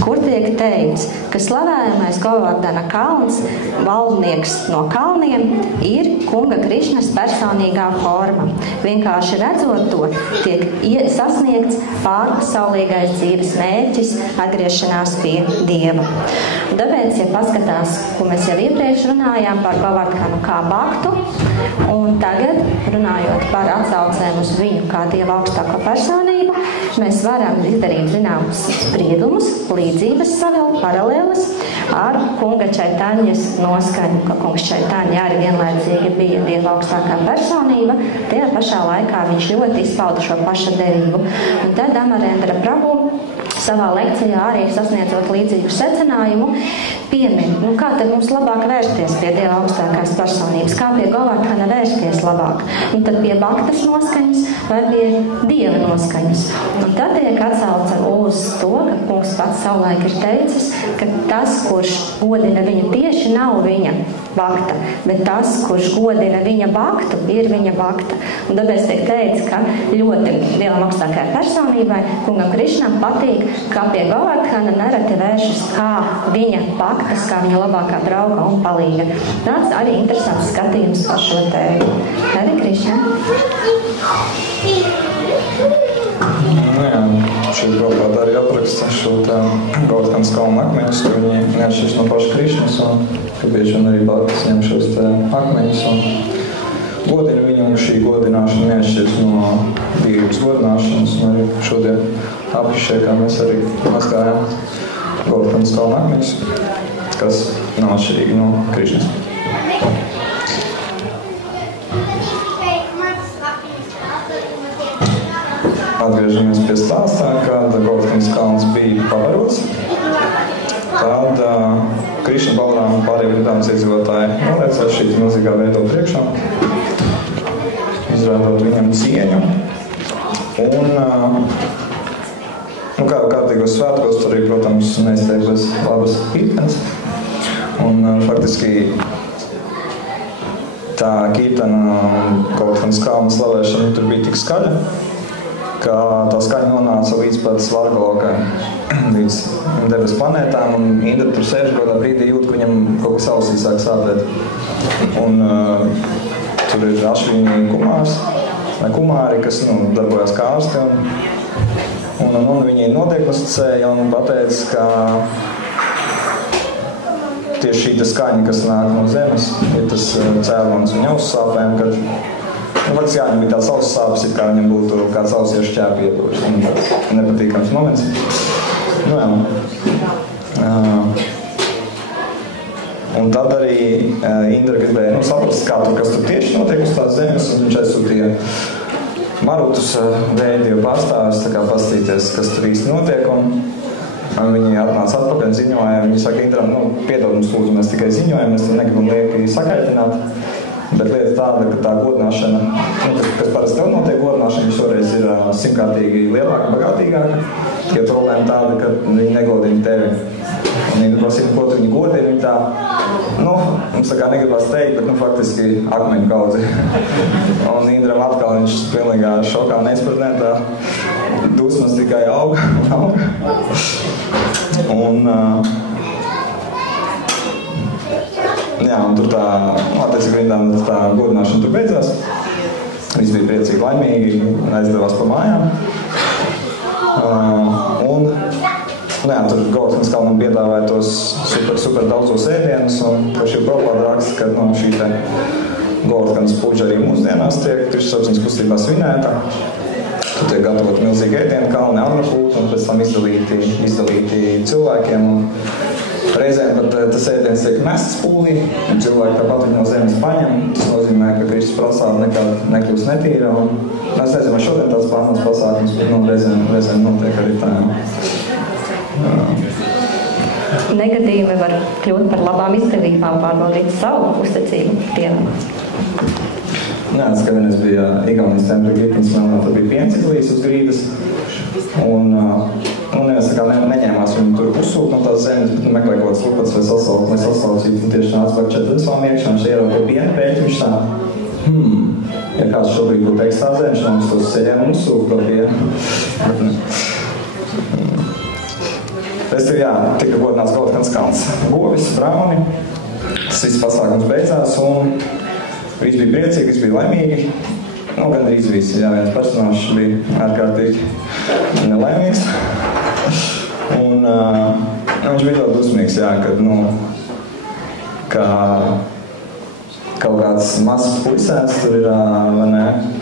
kur tiek teikts, ka slavējamais Govardhana kalns, valdnieks no kalniem, ir kunga Krišnas personīgā forma. Vienkārši redzot to, tiek sasniegts pārpasaulīgais dzīves mērķis, atgriešanās pie Dieva. Un tāpēc, ja paskatās, ko mēs jau iepriekš runājām par Govardhanu kā baktu, un tagad, runājot par atsaucēm uz viņu kā Dieva augstāko personību, mēs varam izdarīt zināmus spriedumus, līdzības savilkt, paralēles ar kunga Čaitaņas noskaņu, ka kungs Čaitaņa arī vienlaicīgi bija Dieva augstākā personība, tajā pašā laikā viņš ļoti izpauda šo paša devību. Un tad Amarendra Prabhu savā lekcijā arī sasniedzot līdzīgu secinājumu, piemin, kā tad mums labāk vērsties pie Dieva augstākās personības, kā pie Govardhana vērsties labāk, un tad pie baktas noskaņas vai pie Dieva noskaņas. Un tad tiek atsauca uz to, ka kungs pats savulaik ir teicis, ka tas, kurš godina viņu tieši, nav viņa bakta, bet tas, kurš godina viņa baktu, ir viņa bakta. Un tāpēc tiek teikts, ka ļoti Dievam augstākajai personībai, kungam Krišnam patīk, kā pie Govardhana nereti vēršas kā viņa baktas, kā viņa labākā drauga un palīga. Tāds arī interesants skatījums par šo tēmu. Arī Krišna. Jā, šeit galvāt arī apraksta šo Govardhanas kalna akmeņus, ka viņi neatšķirs no paša Krišnas un ka bieži vien arī baktas ņem šos akmeņus un godina viņu, un šī godināšana neatšķirs no Dievības godināšanas, un arī šodien apišēkā mēs arī mazgājām Govardhanas kalna akmeņus, kas nav atšķirīgi no Krišnas. Atgriežamies pie stāstā, kad Govardhanas kalns bija pavarots. Tad Krišna Balrāma un pārējiem Vidāmas iedzīvotāji noliecās šī milzīgā veido priekšā, izrādot viņam cieņu. Un kā kārtīgos svētkos, tur arī, protams, neizteiktas labas kirtens. Un faktiski tā kirtena Govardhanas kalna slavēšana tur bija tik skaļa, ka tā skaņa nonāca līdz pat Svargalokai, līdz debes planētām, un Indra tur sēž kādā brīdī jūt, ka viņam kaut kas ausī sāk sāpēt. Un tur ir Ašviņi kumārs, vai kumāri, kas darbojās kā ārsti, un viņi nodiagnosticēja un pateica, ka tieši šī skaņa, kas nāk no zemes, ir tas cēlons viņa aussāpēm, kad faktiski jā, viņam bija tāds auss sāpes, it kā viņam būtu kāds aussiešu ķēpi iedošs. Tas nepatīkams moments. Un tad arī Indra gribēja saprast, kā tur, kas tur tieši notiek uz tās zemes, un viņš aizsūtīja Marutus Dievu pārstāvis, tā kā pastīties, kas tur īsti notiek, un viņi atnāca atpakaļ un ziņoja. Viņi saka, Indram, piedod mums lūdzu, mēs tikai ziņojam, mēs negribam lieki sakaitināt. Bet lieta tāda, ka tā godināšana, kas parasti tev notiek godināšana, viņš šoreiz ir 100-kārtīgi lielāka, bagātīgāka. Tikai problēma tāda, ka viņi negodina tevi. Un viņi prasīja, ko tu viņi godina, viņi tā, mums tā kā negribās teikt, bet faktiski akmeņu kaudzi. Un Indram atkal viņš pilnīgā šokā neizpratnē, tā dusmas tikai auga. Un tur tā, attiecīgi rindām, tā godināšana tur beidzās. Visi bija priecīgi, laimīgi, aizdevās pa mājām. Un Nu jā, tur Govatkanas kalnam piedāvāja tos super daudzos ēdienus, un šī Prabhupāda raksta, ka no šī te Govatkanas puģa arī mūsdienās tiek Kristus apziņas kustībā svinēta. Tur tiek gatavot milzīgi ēdienu kalni, Annapūta, un pēc tam izdalīti cilvēkiem. Un reizēm pat tas ēdiens tiek mests pūlī, un cilvēki tāpat viņu no zemes paņem. Tas nozīmē, ka Kristus prasāba nekad nekļūst netīra. Un es nezinu, vai šodien tāds plānos pasākums, bet reizēm notiek arī tā. Negadījumi var kļūt par labām izdevībām, pārbaudīt savu uzticību Dievam. Jā, tas, ka vienreiz bija Igaunijas tempļa Grītiņas melnā, tad bija piens izlīs uz grīdas. Un neviens tā kā neņēmās viņu tur uzsūkt no tās zemes, bet meklē kaut kāds lupats vai sasaucīt. Un tieši nāca par 4 savām iekšā, viņš ierauga piena pēķi, viņš tā, ja kāds šobrīd būtu teiks tā zeme, viņš mums tos ceļiem un uzsūkt to pienu. Respektīvi, jā, tika godināts Govatkanas kalns. Govis, brauni, tas viss pasākums beidzās, un visi bija priecīgi, visi bija laimīgi. Gandrīz visi, jā, viens personāžs bija ārkārtīgi nelaimīgs. Un viņš bija ļoti dusmīgs, jā, kad, ka kaut kāds mazs puisēns tur ir,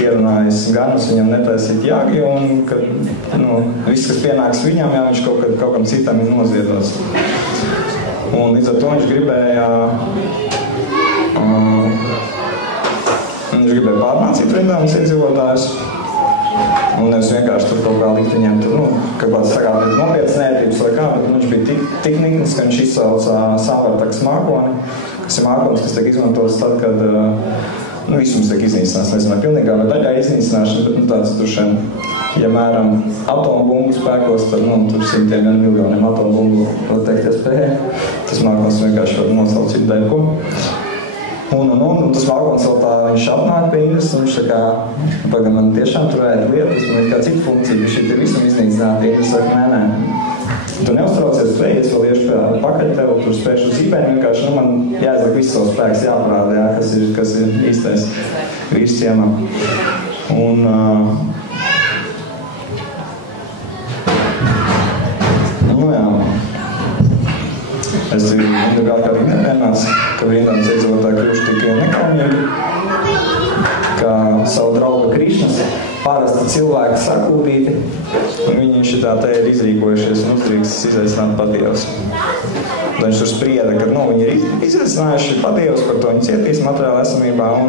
pierunājis ganus viņam netaisīt jāgi, un kad, viss, kas pienāks viņam, jā, viņš kaut kam citam ir noziedots. Un līdz ar to viņš gribēja pārmācīt rindāmas iedzīvotājus. Un nevis vienkārši tur kaut kā likt viņiem tur, kaut kāds sagādāt nopietnas nērtības vai kā, bet viņš bija tik niknis, ka viņš izsauca sāvartakas mākoni, kas ir mākonis, kas tiek izmantots tad, kad visums tiek iznīcināts. Nezinu, pilnīgā vai daļā iznīcināšana, bet tāds turšiem, ja mēram atombumbu spēkos, tad tur simtiem gan miljoniem atombumbu var teikt iespēja. Tas mākonis vienkārši var nosaukt citu daļu ko. Un tas mākonis vēl tā, viņš apnāk pie Indas, un viņš tā kā, pagam, man tiešām tur ēd lietas, man ir kā cita funkcija, bet šī te visam iznīcināt. Indas saka, nē. Tu neuztraucies, tu ejies vēl iešu pakaļ tev, tur spēšu uz zīmēm, vienkārši, man jāizlaka viss savs spēks, jāparāda, jā, kas ir īstais vīrs ciemā. Un, jā, es indagāju kā rindēnās, ka rindāns iedzīvotāji kļuvuši tik nekaunīgi, ka savu draugu Krišnas parasti cilvēki sakūdīti, un viņi šitā te ir izrīkojušies un uzdrīkstas izaicināt patievus. Tad viņš tur sprieda, ka viņi ir izaicinājuši patievus, par to viņi cietīs materiāla esamībā, un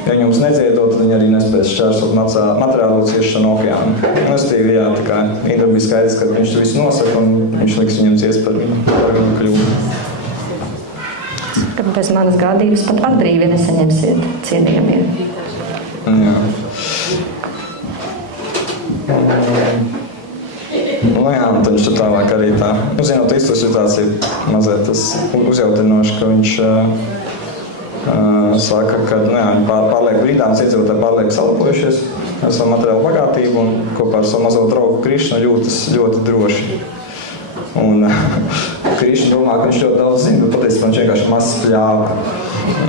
ja viņi mums nedziedot, tad viņi arī nespēs šķērsot materiālo ciešanu okeānu. Nestīvi, jā, tā kā Indra bija skaidrs, ka viņš to visu nosaka, un viņš liks viņam ciest par viņu kļūdu. Kad bez manas gādības pat atbrīvi nesaņemsiet cienījamie. Jā. Jā, un tad viņš tur tālāk arī tā. Zinot īsto situāciju, mazliet tas uzjautinoši, ka viņš saka, ka viņi pārliek brīdāms iedzīvotāji pārliek salapojušies ar savu materiālu bagātību un kopā ar savu mazo draugu Krišnu jūtas ļoti droši. Un Krišna domā, ka viņš ļoti daudz zina, bet patiesībā viņš vienkārši mazs pļāva.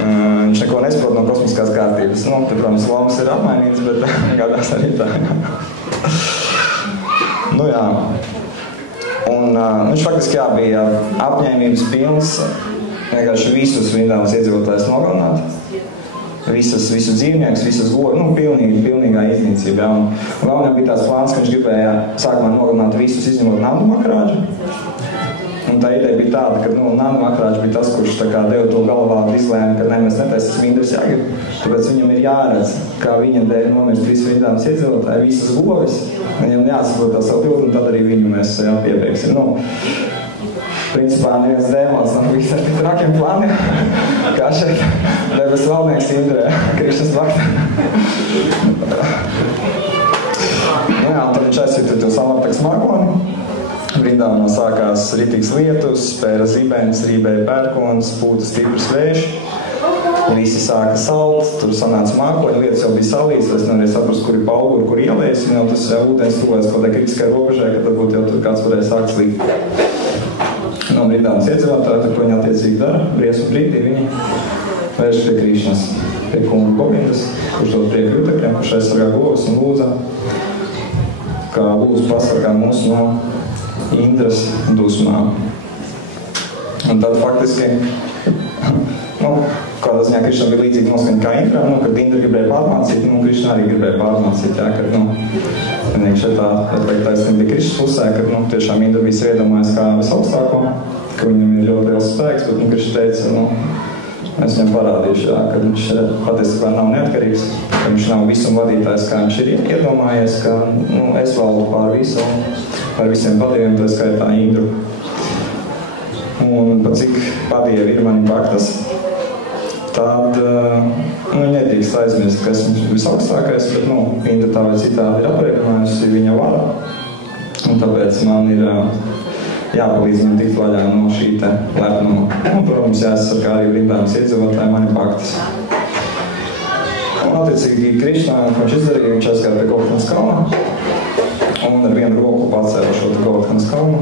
Viņš neko nesaprot no kosmiskās kārtības. Te, protams, lomas ir apmainītas, bet gadās arī tā. Jā. Un viņš faktiski bija apņēmības pilns vienkārši visus rindāmas iedzīvotājus nogalināt. Visus dzīvniekus, visas godu, pilnīgā iznīcībā. Un galvenajam bija tās plāns, ka viņš gribēja sākumā nogalināt visus, izņemot Nandu Maharādžu. Un tā ideja bija tāda, ka Nandu Maharādžu bija tas, kurš tā kā deva to galvā izlēma, ka mēs netaisam Indras jāgrib. Tāpēc viņam ir jāredz, kā viņa dēļ nomirst visi rindāmas iedzīvotāji, visas govis. Viņam jāsaprot tā savu kļūdu, un tad arī viņu mēs piebeigsim. Principā neviens dēmons nav bijis ar tik trakiem plāniem, kā šeit debes valdnieks Indrē, Krišnas vaktā. Un tad viņš aizsita to samartakas mākoni. Brindāmā sākās ritīgs lietus, spēra zibenis, rībēja pērkons, pūta stiprs vējš. Visi sāka salt, tur sanāca mākoņi, lietas jau bija salīts, es nevarēju saprast, kur ir pauguri, kur ielējas, un jau tas ūdens tuvojas kaut kādā kritiskai robežai, ka varbūt jau tur kāds varēja sākt slīgt. No brīdāmas iedzīvotāji, ko viņi attiecīgi dara, brīvs un brīdī viņi vērš pie Krišnas, pie kunga Govindas, kurš dod prieku jutekļiem, kurš aizsargā govs un lūdza, kā lūdzu pasargā mūs no Indras dusmām. Un tad faktiski, kādā ziņā Krišna bija līdzīgi noskaņa kā Indra, kad Indra gribēja pārmācīt, Krišna arī gribēja pārmācīt, kad, vienīgi šeit tā taisnība bija Krišnas pusē, kad, tiešām Indra bija iedomājies kā visaugstāko, ka viņam ir ļoti liels spēks, bet, Krišna teica, es viņam parādīšu, ka viņš patiesībā nav neatkarīgs, ka viņš nav visuma vadītājs, kā viņš ir iedomājies, ka, es valdu pār visu, pār visiem padījumiem, tā skaitā Indru. Un pat cik padievi ir mani baktas, tad nedrīkst aizmirst, ka esmu visaugstākais, bet Indra tā vai citādi ir aprēķinājusi viņa vara. Un tāpēc man ir jāpalīdz viņam tikt vaļā no šī te lepnuma. Un, protams, jāsasargā arī brīvdāmas iedzīvotāji mani baktas. Un attiecīgi Krišna, ko viņš izdarīja, viņš aizgāja pie Govardhanas kalna un ar vienu roku pacēla šo te Govardhanas kalnu.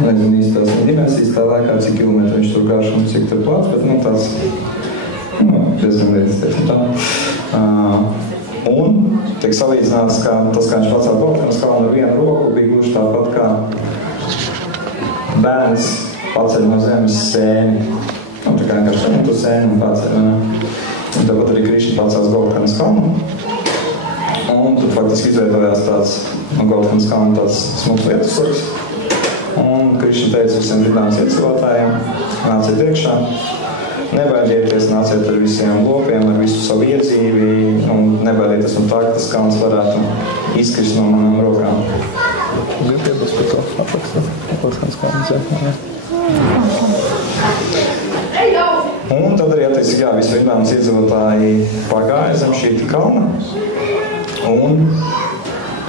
Nezinu īsti tās dimensijas tā laikā, cik kilometri viņš tur garš un cik tur plats, bet tāds diezgan lietas tiešām tā. Un tiek salīdzināts, ka tas, kā viņš pacēla Govardhanas kalnu ar vienu roku, bija gluži tāpat kā bērns paceļ no zemes sēni. Tā kā vienkārši ņem to sēni un paceļ. Un tāpat arī Krišna pacēls Govardhanas kalnu. Un tad faktiski izveidojās tāds no Govardhanas kalna tāds smuks lietusargs. Un Krišna teica visiem brīvdāmas iedzīvotājiem, nāciet iekšā, nebaidieties, nāciet ar visiem lopiem, ar visu savu iedzīvi, un nebaidieties no tā, ka tas kalns varētu izkrist no manām rokām. Gribu piebilst par to aprakstu, Govardhanas kalna. Un tad arī attiecīgi, visi brīvdāmas iedzīvotāji pagāja zem šī kalna, un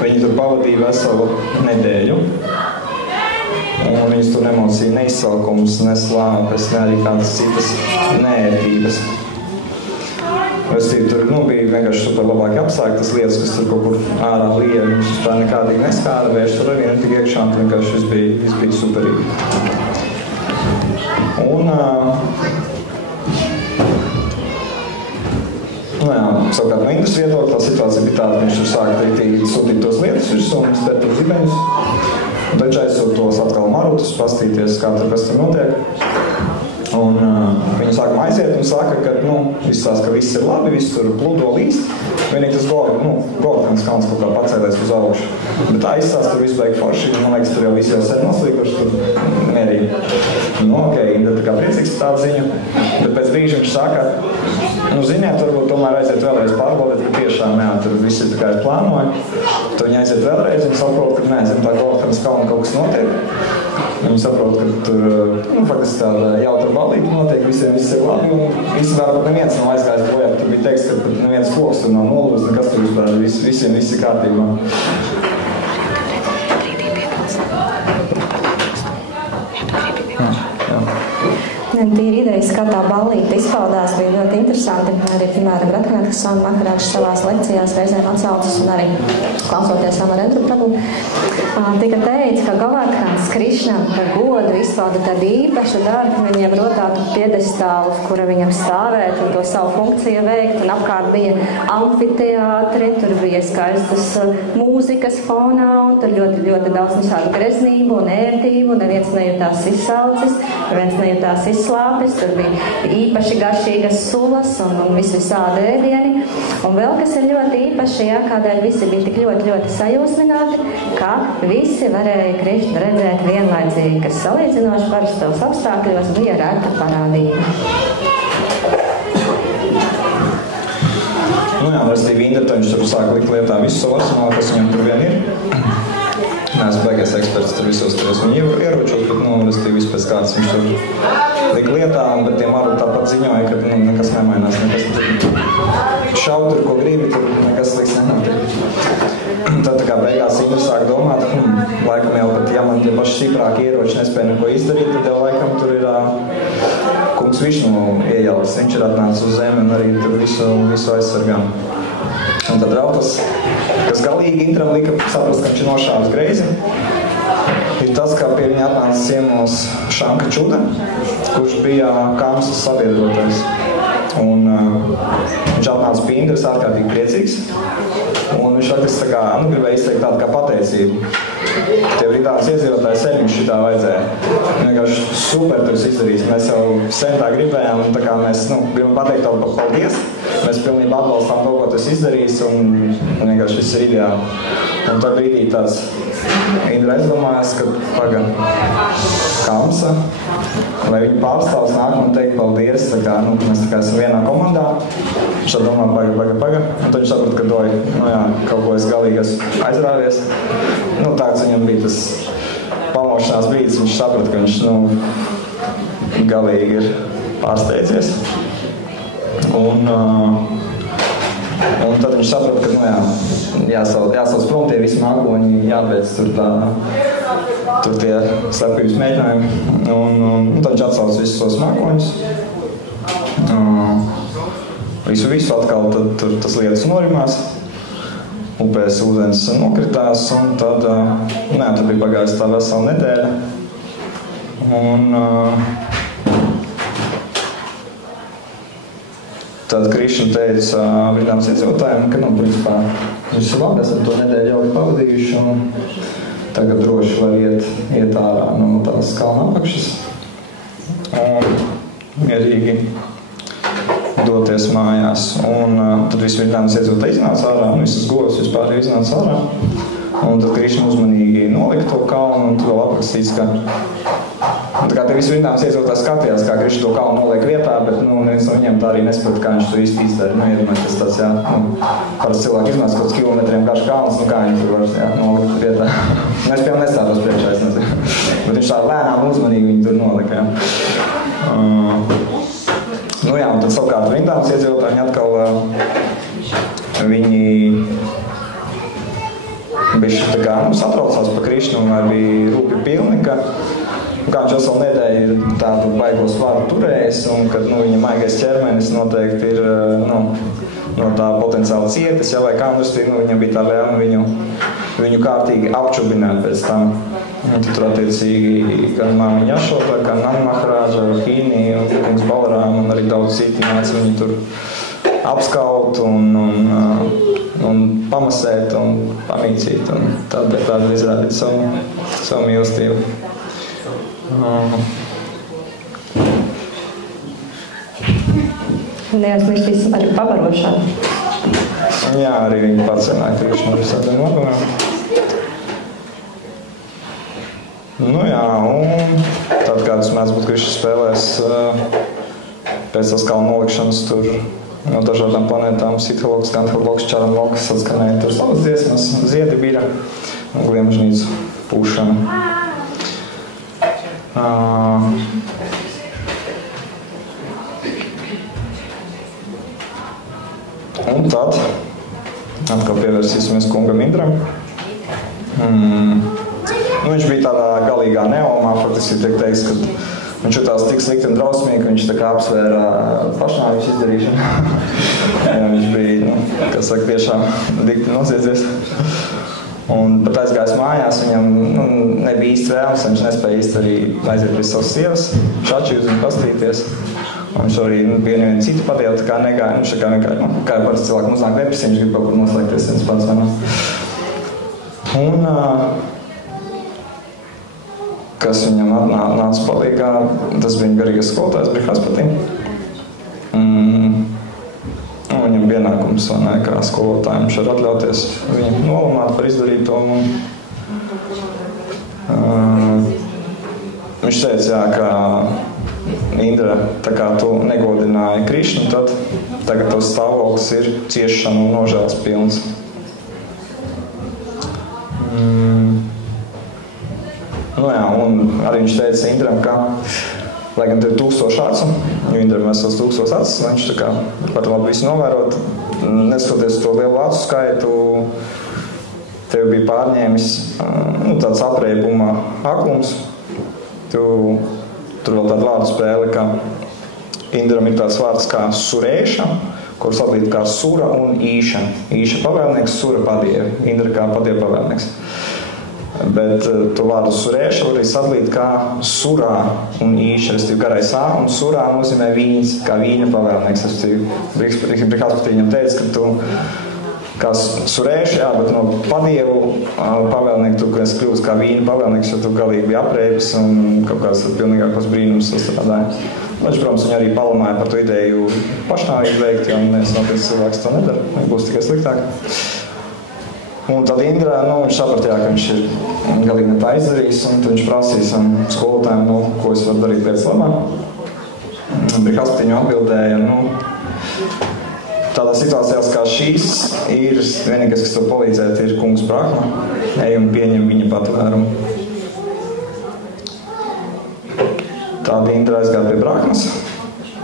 viņi tur pavadīja veselu nedēļu. Un viņas tur nemocīja ne izsalkums, ne slāpes, ne arī kādas citas neērtības. Tur bija vienkārši super labāki apstākļi, tas lietas, kas tur kaut kur ārā lija, viņš tā nekādīgi neskāra, vērš tur arī netika iekšā, un vienkārši viss bija superīgi. Un, savukārt no Indras viedokļa, tā situācija bija tāda, ka viņš tur sāka sūtīt tos lietas virsū un spēt tos zibeņus. Un tad aizsūt tos atkal marutus, pastīties, kā tur kas tur notiek. Un viņi sākam aiziet un saka, ka, izsās, ka viss ir labi, viss tur pludo līst. Vienīgi tas Govardhanas kalns kaut kā pacēlēs uz augšu. Bet aizsās tur viss beig forši, man liekas, tur jau visi jau sen noslīkuši, tur mierīgi. Indra tā kā priecīgs par tādu ziņu, bet pēc brīža viņš saka, ziniet, varbūt tomēr aiziet vēlreiz pārbaudīt, ka tiešām, tur viss ir tā kā es plānoju. Tad viņi aiziet vēlreiz un saprot, ka zem tā Govardhanas kalna kaut kas notiek. Viņi saprot, ka tur, faktiski tāda jautra balīga notiek, visiem viss ir labi, un visi varbūt neviens nav aizgājis bojā, tur bija teksts, ka neviens koks tur nav nolūst, nekas tur vispār, visiem viss ir kārtībā. Tīri idejas, kā tā ballīte izpaudās, bija ļoti interesanti. Arī, piemēram, Radhanath Swami Maharāžs savās lekcijās reizēm atsaucas un arī klausoties Amarendra Prabhu. Tika teicis, ka Govardhanas Krišnam par godu izpauda tādu īpašu darbu, viņiem rotātu piedestālu, kura viņam stāvēt un to savu funkciju veikt, un apkārt bija amfiteātri, tur bija skaistas mūzikas fonā, un tur ļoti, ļoti daudz visādu greznību un ērtību, neviens nejūtās izsalcis, neviens nejūtās izslāpis, tur bija īpaši garšīgas sulas un visādi ēdieni. Un vēl, kas ir ļoti īpaši, kādēļ visi bija tik ļoti, ļoti sajūsmināti, ka visi varēja Krišnu redzēt vienlaicīgi, kas salīdzinoši parastos apstākļos bija reta parādība. Restīvi Indra, viņš tur sāka likt lietā visu savu arsenālu, kas viņam tur vien ir. Neesmu beigais eksperts tur visos viņu ieročos, bet, restīvi viss pēc kāds viņš tur lika lietā, bet tiem arī tāpat ziņoja, ka, nekas nemainās, nekas tur šautur, ko gribi, tur nekas sliks nenotiek. Tad tā kā beigās Indra sāk domāt, laikam jau, bet ja man tie paši stiprāki ieroči nespēja neko izdarīt, tad jau laikam tur ir kungs Višnu iejauts. Viņš ir atnācis uz zemi un arī tur visu aizsargā. Un tad rautas, kas galīgi Indram lika saprast, ka viņš ir nošāvis greizi, ir tas, kā pie viņa atnāca ciemos Šanka Čuda, kurš bija Kāmsas sabiedrotais. Un viņš atnāca pie Indras ārkārtīgi priecīgs. Un viņš tā kā, gribēja izteikt tādu kā pateicību. tie brīdāns iedzīvotāji sen viņš šitā vajadzēja. Vienkārši super tu esi izdarījis. Mēs jau sen tā gribējām, un tā kā mēs, gribam pateikt tev paldies. Mēs pilnībā atbalstām to, ko tu esi izdarījis, un vienkārši viss ir ideāli. Un tā brīdī tāds Indra aizdomājās, ka Kamsa, lai viņa pārstāvs nāk un teikt paldies, tā kā, mēs tā kā esam vienā komandā. Viņš tā domā, paga. Un tad viņš saprot, ka kaut ko es galīgi esmu aizrāvies. Tāds viņam bija tas pamošanās brīdis, viņš saprot, ka viņš, galīgi ir pārsteidzies. Un tad viņš saprot, ka, jāsauc prom tie visi mākoņi, jābeidz tur tie slepkavības mēģinājumi. Un tad viņš atsauc visus tos mākoņus. Visu atkal tad tas lietas norimās. Upēs ūdens nokritās, un tad bija pagājis tā vesela nedēļa. Tad Krišna teica brīdāms iedzīvotājiem, ka, principā, viss ir labi, esam to nedēļu jau pavadījuši, un tagad droši var iet ārā no tās kalna apakšas un mierīgi doties mājās. Un tad visi brīdāms iedzīvotāji iznāca ārā, un visas govs vispār iznāca ārā. Un tad Krišna uzmanīgi nolika to kalnu, un tur vēl aprakstīts, ka tā kā te visi brīdāms iedzīvotāji skatījās, kā Krišna to kalnu noliek vietā, bet neviens no viņiem tā arī nesaprata, kā viņš to īsti izdara. Iedomājies, tas tāds, parasti cilvēki iznāca kaut kilometriem garš kalns, kā viņi tur var nolikt vietā. Es piemēram nestātos priekšā, es nezinu. Bet viņš tā lēnām uzmanīgi viņu tur nolika, un tad savukārt brīdāms iedzīvotāji atkal viņi bišķi tā kā satraucās par Krišnu un arī rūpi pilni, ka kā viņš veselu nedēļu ir tādu baigo svaru turējis un kad viņa maigais ķermenis noteikti ir no tā potenciāli cietis, vai kā viņam bija tā vēlme viņu kārtīgi apčubināt pēc tam. Un tur attiecīgi gan māmiņa Jašota, gan Nanda Maharāža, Rohini, kungs Balarām un arī daudz citi nāca viņu tur apskaut un pamasēt un pamīcīt. Un tāda izrādīt savu mīlestību. Dievs, viņš visu arī pabarošana. Jā, arī viņi pacienāja Krišnu ar visādiem labumiem. Un tad kāds mēdz būt Krišna spēlēs pēc tās kalnu nolikšanas tur no dažādām planētām Sithaloks, Gandharloks, Čaranloks atskanēja tur savas dziesmas, ziedi bira un gliemžnīcu pūšana. Un tad atkal pievērsīsimies kungam Indram. Viņš bija tādā galīgā neomā, faktiski tiek teiks, ka viņš jutās tik slikti un drausmīgi, ka viņš tā kā apsvēra pašnāvības izdarīšanu. Viņš bija, tiešām dikti nosiedzies. Un pat aizgājis mājās, viņam nebija īsti vēlams, viņš nespēja īsti arī aiziet pie savas sievas, šači uz viņu pastīties. Un viņš arī vienu citu padēļ, tā kā negāja, viņš tā kā vienkārši, kā jau parasti cilvēku uznāk depresija, viņš grib kaut kur noslēgties viens pats vai nav. Un kas viņam nāca palīgā, tas bija garīgais skolotājs Brihaspati. Viņam pienākums, kā skolotājiem, viņš var atļauties viņu nolamāt par izdarīto. Viņš teica, ka Indra, tā kā tu negodināji Krišnu, tad tagad tavs stāvoklis ir ciešana un nožēlas pilns. Un arī viņš teica Indram, ka, lai gan tev ir 1000 acu, jo Indram ir savs 1000 acis, viņš tā kā var labi visu novērot, neskatoties to lielu acu skaitu, tev bija pārņēmis tāds apreibuma aklums. Tur vēl tāda vārdu spēle, ka Indram ir tāds vārds kā surēša, kur sadalīt kā sura un īša. Īša pavēlnieks, sura padievi, Indra kā padievi pavēlnieks. Bet to vārdu surēša var arī sadalīt kā surā un īša, restīvi garais ā, un surā nozīmē vīņas, kā vīņa pavēlnieks. Brihaspati viņam teica, ka tu kā surēši, jā, bet no padievu pavēlnieku, tu, ka es kļūst kā vīna pavēlnieks, jo tu galīgi bija apreibis un kaut kāds pilnīgākos brīnums sastrādāja. Viņš, protams, viņi arī palamāja par to ideju pašnāvību veikt, jo neviens nopietns cilvēks to nedara, viņš būs tikai sliktāk. Un tad Indra, viņš sapratījā, ka viņš ir galīgi ne tā izdarījis, un tad viņš prasīs skolotājiem, ko es varu darīt lietas labāk. Brihāspatiņu atbildēja, tādā situācijās kā šīs ir vienīgais, kas tev palīdzēt, ir kungs Brahma, ej un pieņem viņa patvērumu. Tāda Indra aizgāja pie Brahmas.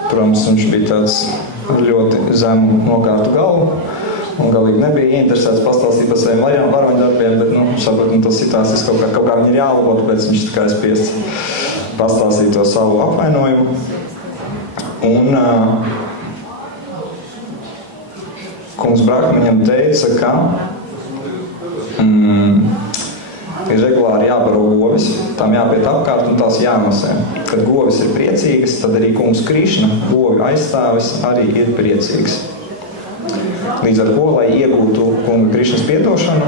Protams, viņš bija tāds ļoti zemu nokārtu galvu un galīgi nebija interesēts pastāstīt par saviem varoņdarbiem, bet, sapratu, tas situācijas kaut kā viņi ir jālabo, tāpēc viņš tikai spiests pastāstīt to savu apvainojumu. Un kungs Brahma viņam teica, ka ir regulāri jābaro govis, tām jāpiet apkārt un tās jāmasē. Kad govis ir priecīgas, tad arī kungs Krišna, govi aizstāvis, arī ir priecīgs. Līdz ar ko, lai iegūtu kunga Krišnas piedošanu,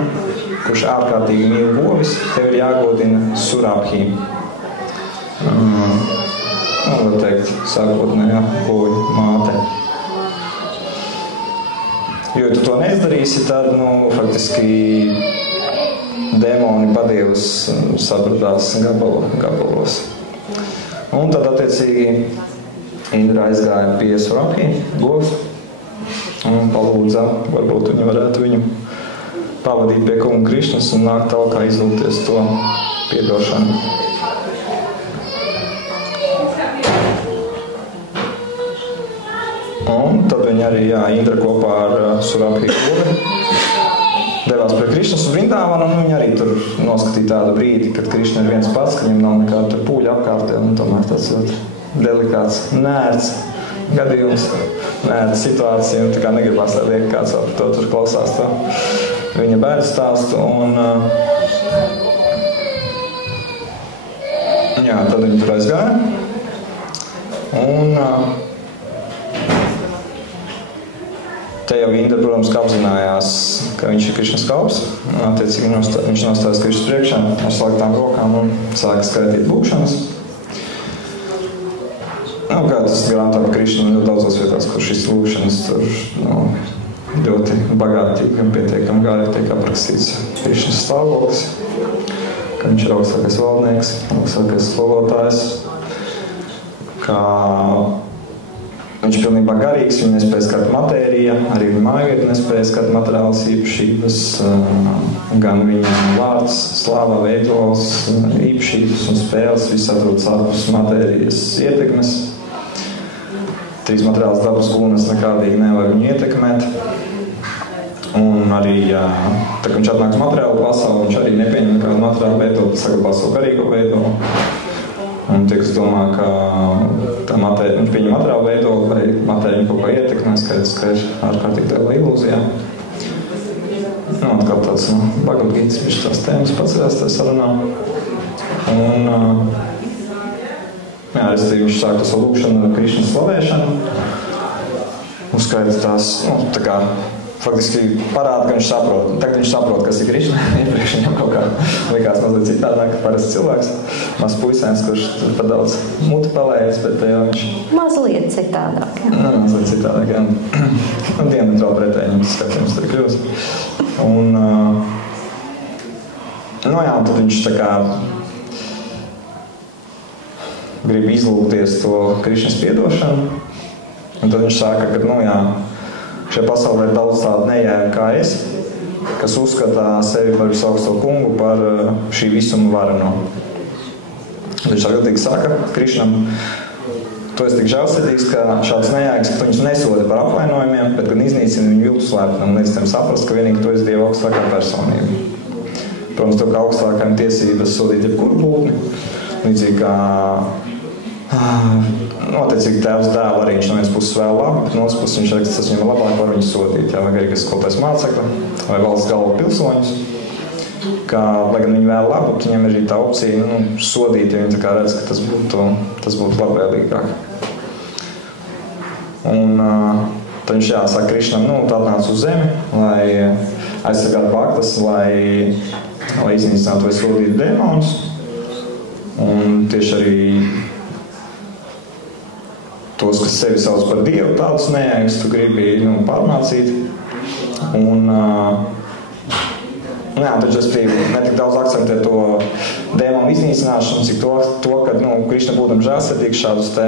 kurš ārkārtīgi mīl govis, tev ir jāgodina surabhī. Var teikt, sākotnējā govi māte. Jo, ja tu to neizdarīsi, tad, faktiski dēmoni padievus sabradās gabalos. Un tad, attiecīgi, Indra aizgāja pie Surabhī, govs, un palūdza, varbūt viņi varētu viņu pavadīt pie kunga Krišnas un nākt talkā izlūgties to piedošanu. Un tad viņi arī, Indra kopā ar Surabhī govi devās pie Krišnas uz Vrindāvanu, un viņi arī tur noskatīja tādu brīdi, kad Krišna ir viens pats, ka viņam nav nekāda tur pūļa apkārtē, un tomēr tāds ļoti delikāts, nērts gadījums, nērta situācija, un tā kā negribās tā liek, kāds vēl to tur klausās to viņa bērnu stāstu, un tad viņi tur aizgāja, un te jau Indra, protams, ka apzinājās, ka viņš ir Krišnas kalps. Attiecīgi viņš nostājas Krišnas priekšā ar slēgtām rokām un sāka skaitīt lūkšanas. Kā tas grāmatā par Krišnu ļoti daudzos vietās, kur šīs lūkšanas tur ļoti bagātīgi un pietiekami gāri tiek aprakstīts Krišnas stāvoklis, ka viņš ir augstākais valdnieks, augstākais skolotājs, ka viņš ir pilnībā garīgs, viņu nespēja skart matērija, arī viņa mājvieta nespēja skart materiālas īpašības, gan viņa vārds, slāvā, veidols, īpašības un spēles, viss atrodas ārpus matērijas ietekmes. Trīs materiālas dabas gūnas nekādīgi nevar viņu ietekmēt. Un arī, tā kā viņš atnāk uz materiālu pasauli, viņš arī nepieņem nekādu materiālu veidolu, saglabā savu garīgo veidolu. Un tie, kas domā, ka viņš pieņem materiālu veidolu vai matēriju kaut kā ietekmē, skaidrs, ka ir ārkārtīgi liela ilūzijā. Atkal tāds Bhagavad-gītas viņš tās tēmas paceļās tajā sarunā. Un, respektīvi viņš sāk to savu lūkšanu ar Krišnas slavēšanu. Uzskaita tās, tā kā faktiski parāda, ka viņš saprot. Tagad viņš saprot, kas ir Krišna. Iepriekš viņam kaut kā likās mazliet citādāk, ka parasts cilvēks. Maz puisēns, kurš par daudz muti palējas, bet jau viņš... Mazliet citādāk, jā. Mazliet citādāk, jā. Un diametrāli pretēji viņam tas skatījums tur kļūst. Un, un tad viņš tā kā grib izlūgties to Krišnas piedošanu. Un tad viņš sāka, ka, šajā pasaulē ir daudz tādu nejēgu kā es, kas uzskatā sevi par visaugsto kungu, par šī visuma varano. Viņš atbildīgi saka Krišnam, tu esi tik žēlsirdīgs, ka šāds nejēgas, ka tu viņus nesodi par apvainojumiem, bet gan iznīcini viņu viltu slēpni un līdz tiem saprast, ka vienīgi tu esi Dieva augstākā personība. Protams, tev kā augstākajām tiesības sodīt jebkuru būtni, līdzīgi kā attiecīgi tēvs dēlu arī viņš no vienas puses vēl labi, bet no otras puses viņš raksta, tas viņam labāk var viņu sodīt, vai arī kas skolotājs mācekli, vai valsts galva pilsoņus, ka, lai gan viņi vēl labu, viņam ir arī tā opcija sodīt, ja viņi tā kā redz, ka tas būtu labvēlīgāk. Un Tad viņš saka Krišnam, tu atnāc uz zemi, lai aizsargātu bhaktas, lai iznīcinātu vai sodītu dēmonus. Un tieši arī tos, kas sevi sauc par Dievu, tādus neēgus, tu gribi pārmācīt. Un taču es netik daudz akcentēju to dēmonu iznīcināšanu, cik to ka Krišna būtam žēlsirdīgs šādus te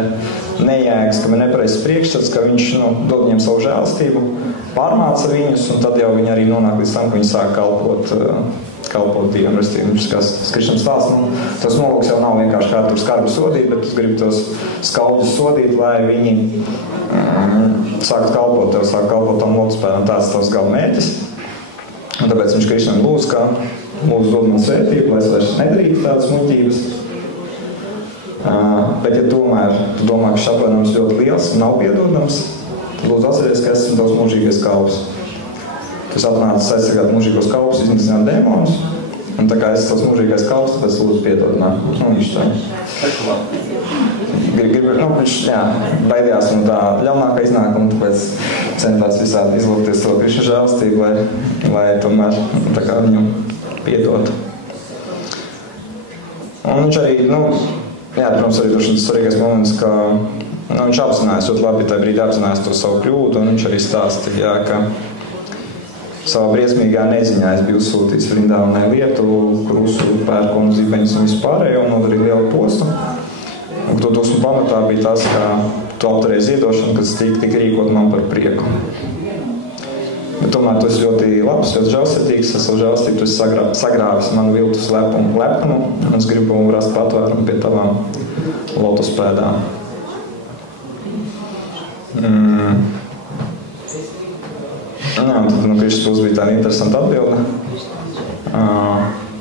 nejēgas, kam ir nepareizs priekšstats, ka viņš dod viņiem savu žēlstību, pārmāca viņus, un tad jau viņi arī nonāk līdz tam, ka viņi sāk kalpot Dievam. Restīvi, kas Krišnam stāsts, tos nolūks jau nav vienkārši kā tur skarbi sodīt, bet es gribu tos skaudžus sodīt, lai viņi sāktu kalpot tam lotspēram. Tāds tavs gala mērķis. Un tāpēc viņš Krišnam lūdz, ka lūdz dod man svētību, lai es vairs nedarītu tādas muļķības. Bet ja tomēr tu domā, ka šis apvainojums ļoti liels un nav piedodams, tad lūdzu atceries, ka esmu tavs mūžīgais kalps. Tu atnācis aizsargāt mūžīgos kalpus, iznīcināt dēmonus, un tā kā es tavs mūžīgais kalps, tad es lūdzu piedod man. Viņš tā. Viņš baidījās no tā ļaunākā iznākuma, tāpēc centās visādi izlūgties to Krišna žēlstību, lai tomēr tā kā viņu piedotu. Un viņš arī, protams, arī tas svarīgais moments, ka viņš apzinājās, ļoti labi tajā brīdī apzinājās to savu kļūdu, un viņš arī stāstīja, ka savā briesmīgā neziņā es biju uzsūtīts Vrindāvanai Lietuvu, kur uzsūtu pērkonu, zibeņus un vispārējo, un nodarīju lielu postu. Un to dusmu pamatā bija tas, ka tu apturēji ziedošanu, kas tika rīkot man par prieku. Bet tomēr tu esi ļoti labs, ļoti žēlsirdīgs, ar savu žēlstību tu esi sagrāvis manu viltus lepnumu, un es gribu rast patvērumu pie tavām lotus pēdām. Tad Krišnas puses bija tāda interesanta atbilde.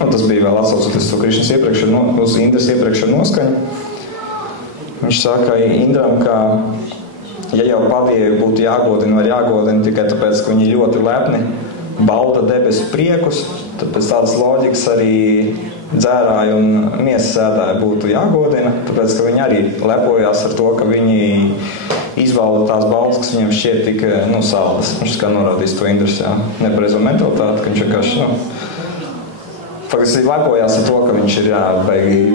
Tas bija vēl atsaucoties to Krišnas uz Indras iepriekšējo noskaņu. Viņš saka Indram, ka ja jau padievi būtu jāgodina, var jāgodina tikai tāpēc, ka viņi ļoti lepni bauda debesu priekus, tad pēc tādas loģikas arī dzērāji un miesas ēdāji būtu jāgodina, tāpēc, ka viņi arī lepojās ar to, ka viņi izbauda tās baudas, kas viņiem šķiet tik saldas. Viņš kā norādīs to Indras nepareizo mentalitāti, ka viņš vienkārši faktiski lepojās ar to, ka viņš ir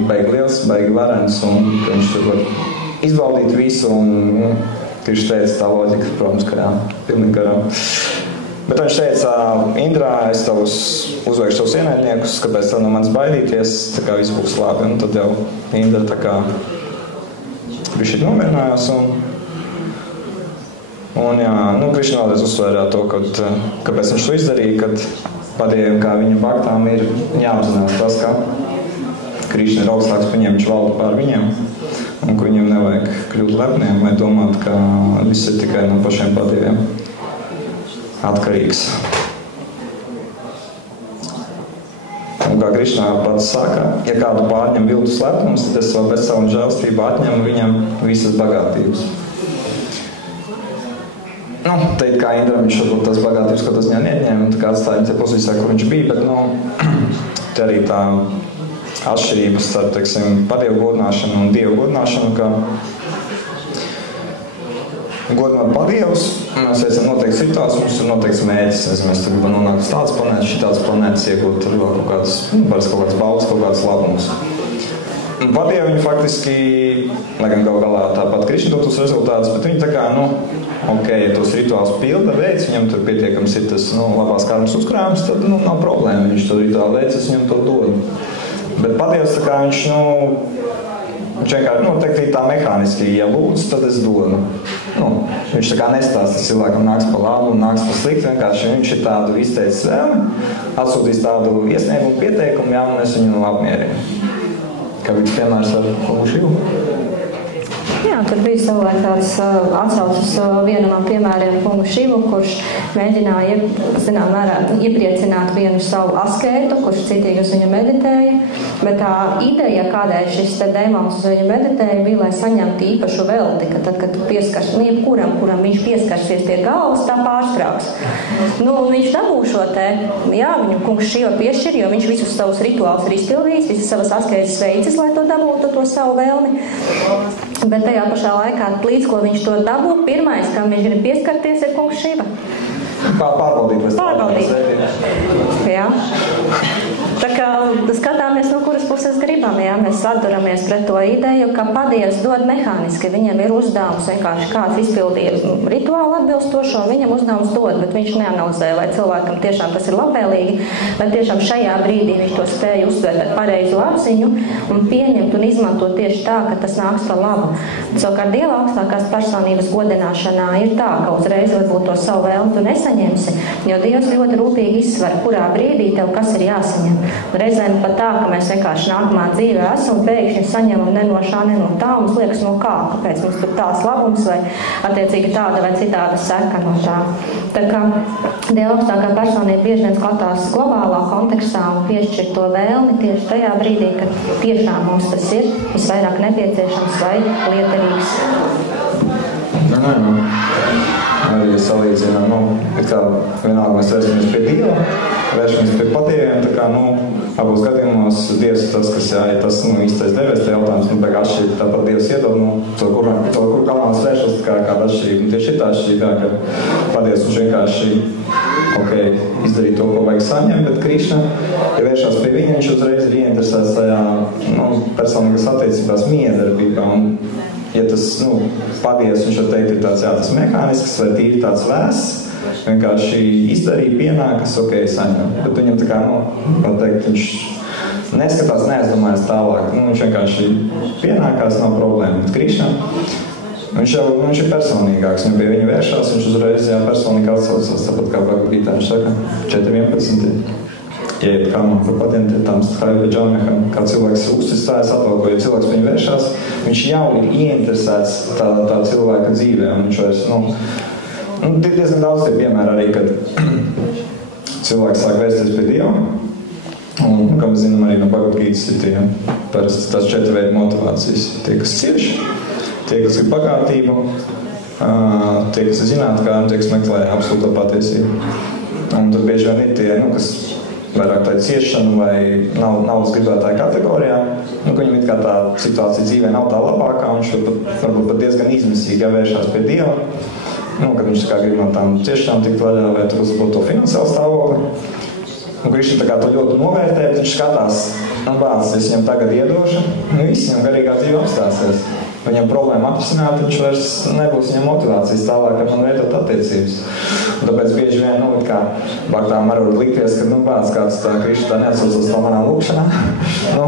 baigi liels, baigi varens un ka viņš tur var izbaudīt visu un viņš teica tā loģika, protams, ka pilnīgi garām. Bet viņš teica, Indrā, es uzveikšu tavus ienaidniekus, kāpēc tev no manis baidīties, tā kā viss būs labi. Un tad jau Indra tā kā bišķi nomierinājās un Krišna vēlreiz uzsvērā to, kāpēc viņš to izdarīja, kad padējiem, kā viņa baktām ir jāapzinās tas, ka Krišna ir augstāks par viņiem, viņš valda pār viņiem, un ka viņiem nevajag kļūt lepniem, vai domāt, ka viss ir tikai no pašiem padējiem atkarīgs. Un kā Krišnā pats saka, ja kādu pārņem viltus lepnums, tad es vēl bez savu žēlstību atņemu viņam visas bagātības. Teikt, kā Indra, viņš varbūt tās bagātības, ko tas viņā neatņēma, un tā kā atstāja viņa pozīcijā, kur viņš bija, bet, te arī tā atšķirības starp, teiksim, padievu godināšanu un dievu godināšanu, ka godināt padievus, mēs veicam noteikti situācijas, mums ir noteikts mērķis, mēs tur gribam nonākt uz tādas planētas, šitādas planētas, iegūt tur vēl kaut kādas baudas, kaut kādas labumus. Padievi viņi faktiski, lai gan gal galā tāpat Krišna dotos rezultātus, bet viņi tā kā, ja tos rituāls pilda veids, viņam tur pietiekams ir tas, labās kārmas uzkrājums, tad, nav problēma, viņš to rituālu veids, es viņam to dodu. Bet padievs tā kā viņš vienkārši noteikti tā mehāniski, ja lūdzu, tad es dodu. Viņš tā kā nestāsta cilvēkam nāks pa labu un nāks pa sliktu, vienkārši viņš ir tādu izteicis vēlmi, atsūtīs tādu iesniegumu pieteikumu, un es viņu apmierinu. Kā viņš piemērs ar Kungu Šivu? Jā, tur bija savulaik tāds atsaucas vienu no piemēriem Kungu Šivu, kurš mēģināja, zinām mērā, iepriecināt vienu savu askētu, kurš citīgi uz viņu meditēja, bet tā ideja, kādēļ šis te demons uz viņu meditēja, bija, lai saņemtu īpašu velti, ka tad, kad tu pieskars, kuram viņš pieskarsies pie galvas, tā pārstrāks. Viņš dabū šo te, viņu Kungs Šiva piešķir, jo viņš visus savus rituālus ir izpildījis, visas savas askētas veicis, lai to dabūtu to savu vēlmi. Bet tajā tajā pašā laikā, līdz ko viņš to dabū, pirmais, kam viņš grib pieskarties, ir kungs Šiva. Pārbaudīt. Jā. Tā kā skatāmies, no kuras puses gribam, jā, mēs atduramies pret to ideju, ka padievs dod mehāniski, viņam ir uzdevums vienkārši kāds izpildīt rituālu atbilstošo, viņam uzdevums dod, bet viņš neanalizē, vai cilvēkam tiešām tas ir labvēlīgi, vai tiešām šajā brīdī viņš to spēja uzsvērt ar pareizu apziņu un pieņemt un izmantot tieši tā, ka tas nāks par labu. Savukārt Dieva augstākās personības godināšanā ir tā, ka uzreiz varbūt to savu vēlmu tu nesaņemsi, jo Dievs ļoti rūpīgi izsver, kurā brīdī tev kas ir jāsaņem. Reizēm pat tā, ka mēs vienkārši nākamā dzīvē esam, pēkšņi saņemam ne no šā, ne no tā, mums liekas no kā, kāpēc mums tur tās labums vai attiecīgi tāda vai citāda seka no tā. Tā kā Dieva augstākā personība bieži vien skatās globālā kontekstā un piešķir to vēlmi tieši tajā brīdī, kad tiešām mums tas ir visvairāk nepieciešams vai lietarīgs. Arī salīdzinām, it kā vienalga mēs vēršamies pie Dieva, vēršamies pie patieviem, tā kā, abos gadījumos Dievs ir tas, kas, ja tas, īstais devēs, te jautājums, bēg atšķirīt, tāpat Dievs iedod, to, kur galvā es vēršos, kāda atšķirība, tieši ir tā atšķirība, ka patievs viņš vienkārši, izdarīt to, ko vajag saņemt, bet Krišna, ja vēršās pie viņa, viņš uzreiz ir ieinteresēts tajā, personīgas attiecībās miedarbībā, un ja tas, padievs, viņš var teikt, ir tāds, tas mehānisks vai tīri tāds vēsts, vienkārši izdarīja, pienākas, saņem. Bet viņam tā kā, teikt, viņš neskatās, neaizdomājas tālāk. Viņš vienkārši pienākās, nav problēma. Bet Krišna, viņš ir personīgāks, un pie viņa vēršās, viņš uzreiz personīgi atsaucās, tāpat kā Bhagavad-gītā, viņš saka, 4.11. Ieiet kamā par patentētām stāju džameham, kā cilvēks uzticājas atalko, ja cilvēks viņu vēršās, viņš jau ir ieinteresēts tā cilvēka dzīvē, un viņš vairs, diezgan daudz tie piemēri arī, kad cilvēks sāk vērsties pie Dieva, un, kā mēs zinām, arī no Bhagavad-gītas ir tie, parasti tās 4 veidi motivācijas. Tie, kas cieš, tie, kas ir bagātību, tie, kas ir zinātkāri, tie, kas meklē absolūto patiesību. Un tad bieži vien ir tie, kas vairāk tāda ciešana vai naudas gribētāja kategorijā, ka viņam it kā tā situācija dzīvē nav tā labākā, un viņš varbūt pat diezgan izmisīgi jāvēršās pie Dieva, kad viņš kā grib no tām ciešām tikt vaļā vai tur uzbūt to finansiālu stāvokli. Un Krišna tā kā to ļoti novērtē, bet viņš skatās, bācis, es viņam tagad iedošu, viss viņam garīgā dzīve apstāsies. Viņam problēma atrisināt, viņš vairs nebūs viņam motivācijas tālāk, ar man veidot attiecības. Un tāpēc bieži vien, kā baktām arī var likties, ka, bāc, kāds tā Krišna tā neatsaucas no manām lūkšanām.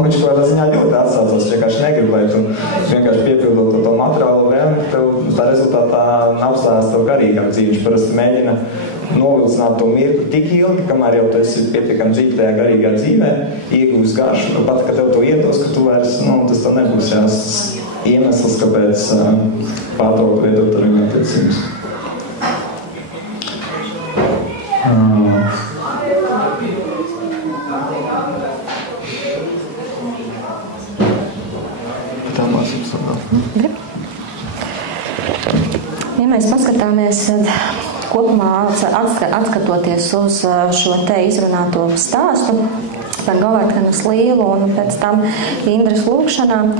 Viņš kaut kādā ziņā ļoti atsaucas, vienkārši negrib, lai tu vienkārši piepildot to materiālo vēlmi, tev tā rezultātā apstājās tev garīgā dzīve. Viņš parasti mēģina novilcināt to mirkli tik ilgi, kamēr jau tu esi pietiekami dzīvi tajā garīgā dzīvē, iegūs garšu, pat, ka tev to iedos, ka tu vairs, tas tā nebūs iemesls, kāpēc pārtraukt veidot ar viņu attiecības. Tā mācības labāk. Ja mēs paskatāmies kopumā atskatoties uz šo te izrunāto stāstu par Govardhanas līlu un pēc tam Indras lūkšanām,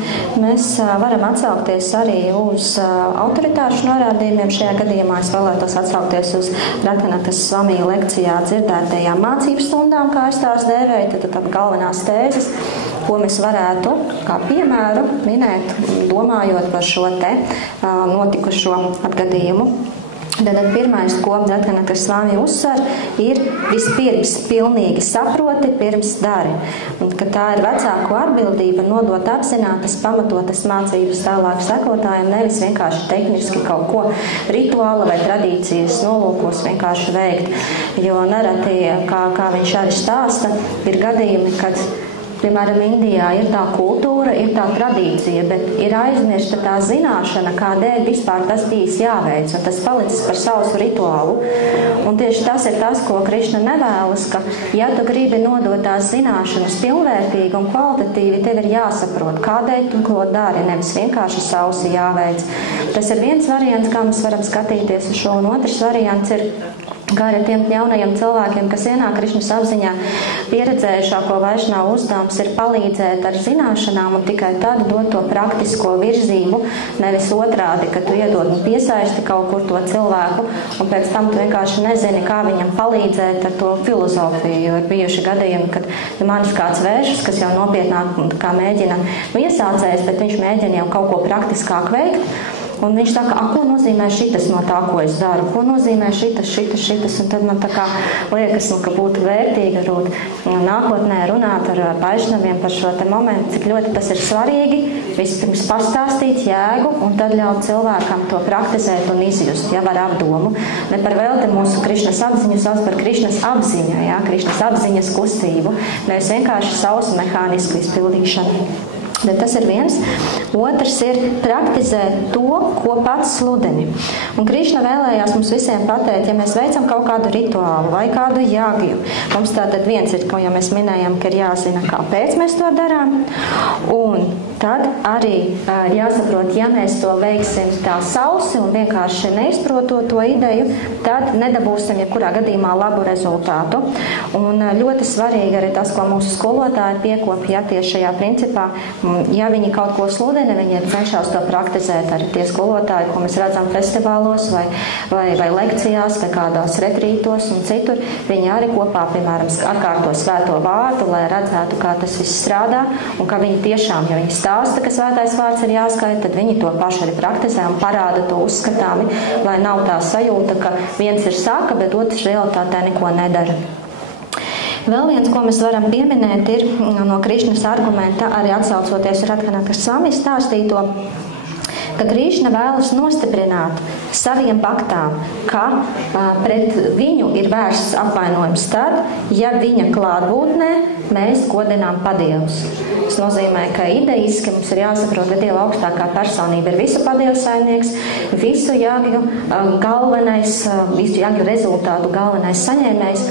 mēs varam atsaukties arī uz autoritāšu norādījumiem. Šajā gadījumā es vēlētos atsaukties uz Ratanatas Svami lekcijā dzirdētajām mācību stundām, kā es tās dēvēju, tad galvenās tēzes, ko mēs varētu kā piemēru minēt, domājot par šo te notikušo atgadījumu. Tad pirmais, ko Ratanatas Svami uzsver, ir vispirms pilnīgi saproti, pirms dari. Un, ka tā ir vecāku atbildība nodot apzinātas, pamatotas mācības tālāk sekotājiem, nevis vienkārši tehniski kaut ko rituāla vai tradīcijas nolūkos vienkārši veikt. Jo nereti, kā viņš arī stāsta, ir gadījumi, kad piemēram, Indijā ir tā kultūra, ir tā tradīcija, bet ir aizmirsta tā zināšana, kādēļ vispār tas bijis jāveic, un tas palicis par sausu rituālu. Un tieši tas ir tas, ko Krišna nevēlas, ka, ja tu gribi nodot tās zināšanas pilnvērtīgi un kvalitatīvi, tev ir jāsaprot, kādēļ tu ko dari, nevis vienkārši sausi jāveic. Tas ir viens variants, kā mēs varam skatīties uz šo, un otrs variants ir kā arī tiem jaunajiem cilvēkiem, kas ienāk Krišnas apziņā, pieredzējušāko vaišnāvu uzdevums ir palīdzēt ar zināšanām un tikai tad dot to praktisko virzību, nevis otrādi, ka tu iedod un piesaisti kaut kur to cilvēku, un pēc tam tu vienkārši nezini, kā viņam palīdzēt ar to filozofiju, jo ir bijuši gadījumi, kad manis kāds vēršas, kas jau nopietnāk kā mēģina iesācējs, bet viņš mēģina jau kaut ko praktiskāk veikt. Un viņš saka, ko nozīmē šitas no tā, ko es daru? Ko nozīmē šitas? Un tad man tā kā liekas, ka būtu vērtīgi nākotnē runāt ar vaišnaviem par šo te momentu, cik ļoti tas ir svarīgi. Vispirms pastāstīt jēgu un tad ļaut cilvēkam to praktizēt un izjust, ja var apdomu. Ne par velti mūsu Krišnas apziņu sauc par Krišnas apziņu, ja? Krišnas apziņas kustību, nevis vienkārši sausu mehānisku izpildīšanu. Bet tas ir viens. Otrs ir praktizēt to, ko pats sludini. Un Krišna vēlējās mums visiem pateikt, ja mēs veicam kaut kādu rituālu vai kādu jāgiju, mums tātad viens ir, ko jau mēs minējam, ka ir jāzina, kāpēc mēs to darām. Un tad arī jāsaprot, ja mēs to veiksim tā sausi un vienkārši neizprotot to ideju, tad nedabūsim jebkurā gadījumā labu rezultātu. Un ļoti svarīgi arī tas, ko mūsu skolotāji piekopja tieši šajā principā. Ja viņi kaut ko sludina, viņi cenšas to praktizēt arī tie skolotāji, ko mēs redzam festivālos vai lekcijās, vai kādās retrītos un citur. Viņi arī kopā, piemēram, atkārto svēto vārdu, lai redzētu, kā tas viss strādā, un ka viņi tiešām, ja viņi stāsta, ka svētais vārds ir jāskaita, tad viņi to paši arī praktizē un parāda to uzskatāmi, lai nav tā sajūta, ka viens ir saka, bet otrs realitātē neko nedara. Vēl viens, ko mēs varam pieminēt, ir no Krišnas argumenta, arī atsaucoties Radhanaka Svami stāstīto, ka Krišna vēlas nostiprināt saviem baktām, ka pret viņu ir vērsts apvainojums tad, ja viņa klātbūtnē mēs godinām padievus. Tas nozīmē, ka ideiski mums ir jāsaprot, ka Dieva augstākā personība ir visu padievu saimnieks, visu jāgju galvenais, visu jāgju rezultātu galvenais saņēmējs,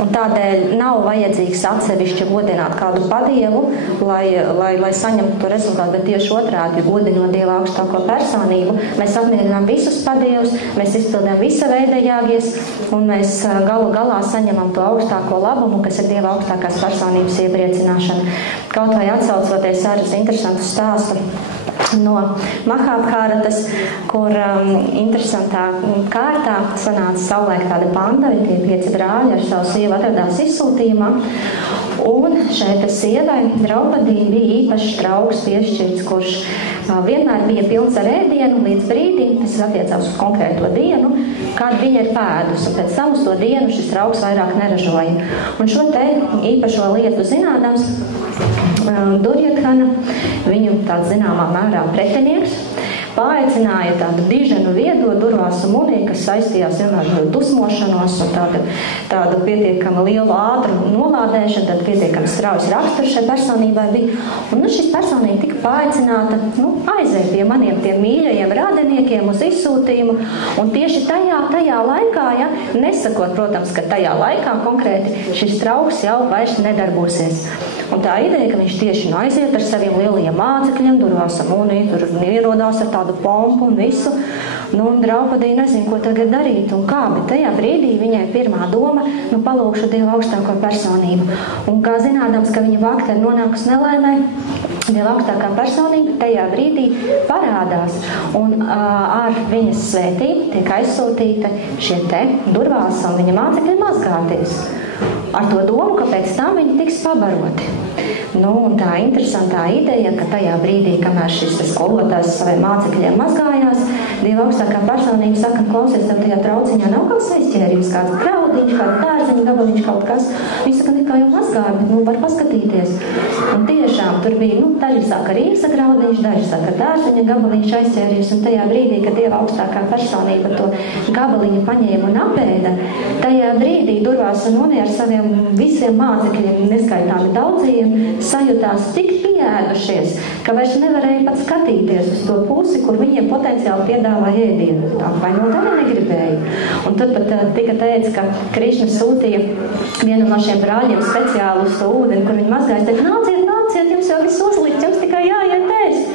un tādēļ nav vajadzīgs atsevišķi godināt kādu padievu, lai saņemtu to rezultātu, bet tieši otrādi, godinot Dieva augstāko personību, mēs apmierinām visus padievus, mēs izpildām visa veida jāgies, un mēs galu galā saņemam to augstāko labumu, kas ir Dieva augstākās personības iepriecināšana. Kaut vai atsaucoties ar interesantu stāstu no Mahābhāratas, kur interesantā kārtā sanāca savulaik tāda banda, tie 5 brāļi ar savu sievu atradās izsūtījumā, un šeit sievai Draupadi bija īpašs draugs piešķirts, kurš vienmēr bija pilns ar ēdienu līdz brīdim, tas attiecās uz konkrēto dienu, kad viņa ir pēdus, un pēc tam uz to dienu šis draugs vairāk neražoja. Un šo te īpašo lietu zinādams, Duryodhana, viņu tāds zināmā mērā pretinieks, paaicināja tādu diženu viedo Durvāsa Muni, kas saistījās vienmēr ar dusmošanos un tādu pietiekami lielu ātru nolādēšanu, tad pietiekami straujas raksturs šai personībai bija. Un šis personība tika paaicināta aiziet pie maniem tiem mīļajiem radiniekiem uz izsūtījumu, un tieši tajā laikā, nesakot, protams, ka tajā laikā konkrēti šis draugs jau vairs nedarbosies. Un tā ideja, ka viņš tieši aiziet ar saviem lielajiem mācekļiem, Durvāsa Muni, tur ierodās ar tādu pompu un visu, un Draupadi nezina, ko tagad darīt un kā, bet tajā brīdī viņai pirmā doma, palūkšu Dieva augstāko personību. Un kā zinādams, ka viņa vakta ir nonākusi nelaimē, Dieva augstākā personība tajā brīdī parādās, un ar viņas svētību tiek aizsūtīta šie te Durvāsa un viņa mācekļi mazgāties. Ar to domu, ka pēc tam viņi tiks pabaroti. Un tā interesantā ideja, ka tajā brīdī, kamēr šis skolotājs saviem mācekļiem mazgājās, Dieva augstākā personība saka, klausies, tev tajā trauciņā nav kāds aizķērības, kāds graudiņš, kāda dārziņa gabaliņš, kaut kas. Viņš saka, nekā jau mazgāja, bet var paskatīties. Un tiešām tur bija, daži saka rīsa graudiņš, daži saka dārziņa gabaliņš aizķērības, un tajā brīdī, kad Dieva augstākā personība to gabaliņu paņēma un apēda, tajā brīdī Durvāsa Muni ar saviem visiem mācekļiem, neskaitāmi daudziem, sajūtās tik pieēdušies, ka vairs nevarēja pat skatīties uz to pusi, kur viņiem potenciāli piedāvāja ēdienu. Tā vai no tā negribēja. Un tad pat tika teicis, ka Krišna sūtīja vienu no šiem brāļiem speciāli uz to ūdeni, kur viņi mazgājas, teica, nāciet, jums jau viss uzlikt, jums tikai jāiet ēst.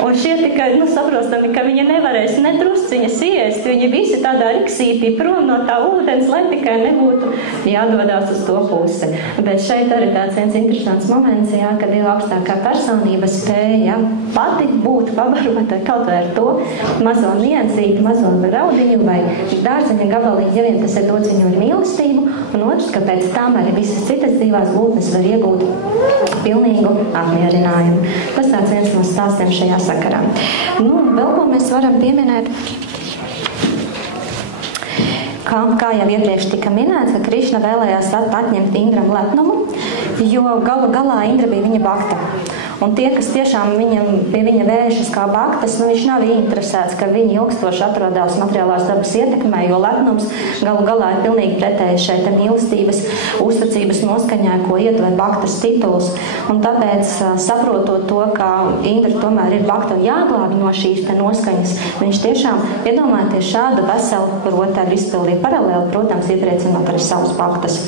Un šie tikai, saprostami, ka viņi nevarēs nedrusciņas iest, viņi visi tādā riksītī prom no tā ūdens, lai tikai nebūtu jādodās uz to pusi. Bet šeit arī tāds viens interesants moments, jā, kad Dieva augstākā personība spēja pati būt pabarota kaut vai ar to mazo niansīti, mazo raudiņu vai dārzeņa gabaliņu, ja vien tas ir dots viņu ar mīlestību, un otrs, ka pēc tam arī visas citas dzīvās būtnes var iegūt pilnīgu apmierinājumu. Tas tāds viens no stāstiem šajā sakarā. Vēl ko mēs varam pieminēt, kā jau iepriekš tika minēts, ka Krišna vēlējās atņemt Indram lepnumu, jo galu galā Indra bija viņa bakta. Un tie, kas tiešām pie viņa vēršas kā baktas, viņš nav interesēts, ka viņi ilgstoši atrodas materiālās dabas ietekmē, jo lepnums galu galā ir pilnīgi pretēji šeit mīlestības, uzticības noskaņā, ko ietver baktas tituls. Un tāpēc, saprotot to, ka Indra tomēr ir bakta un jāglābi no šīs noskaņas, viņš tiešām iedomāties šādu veselu rotaļu izpildīja paralēli, protams, iepriecinot arī savus baktas.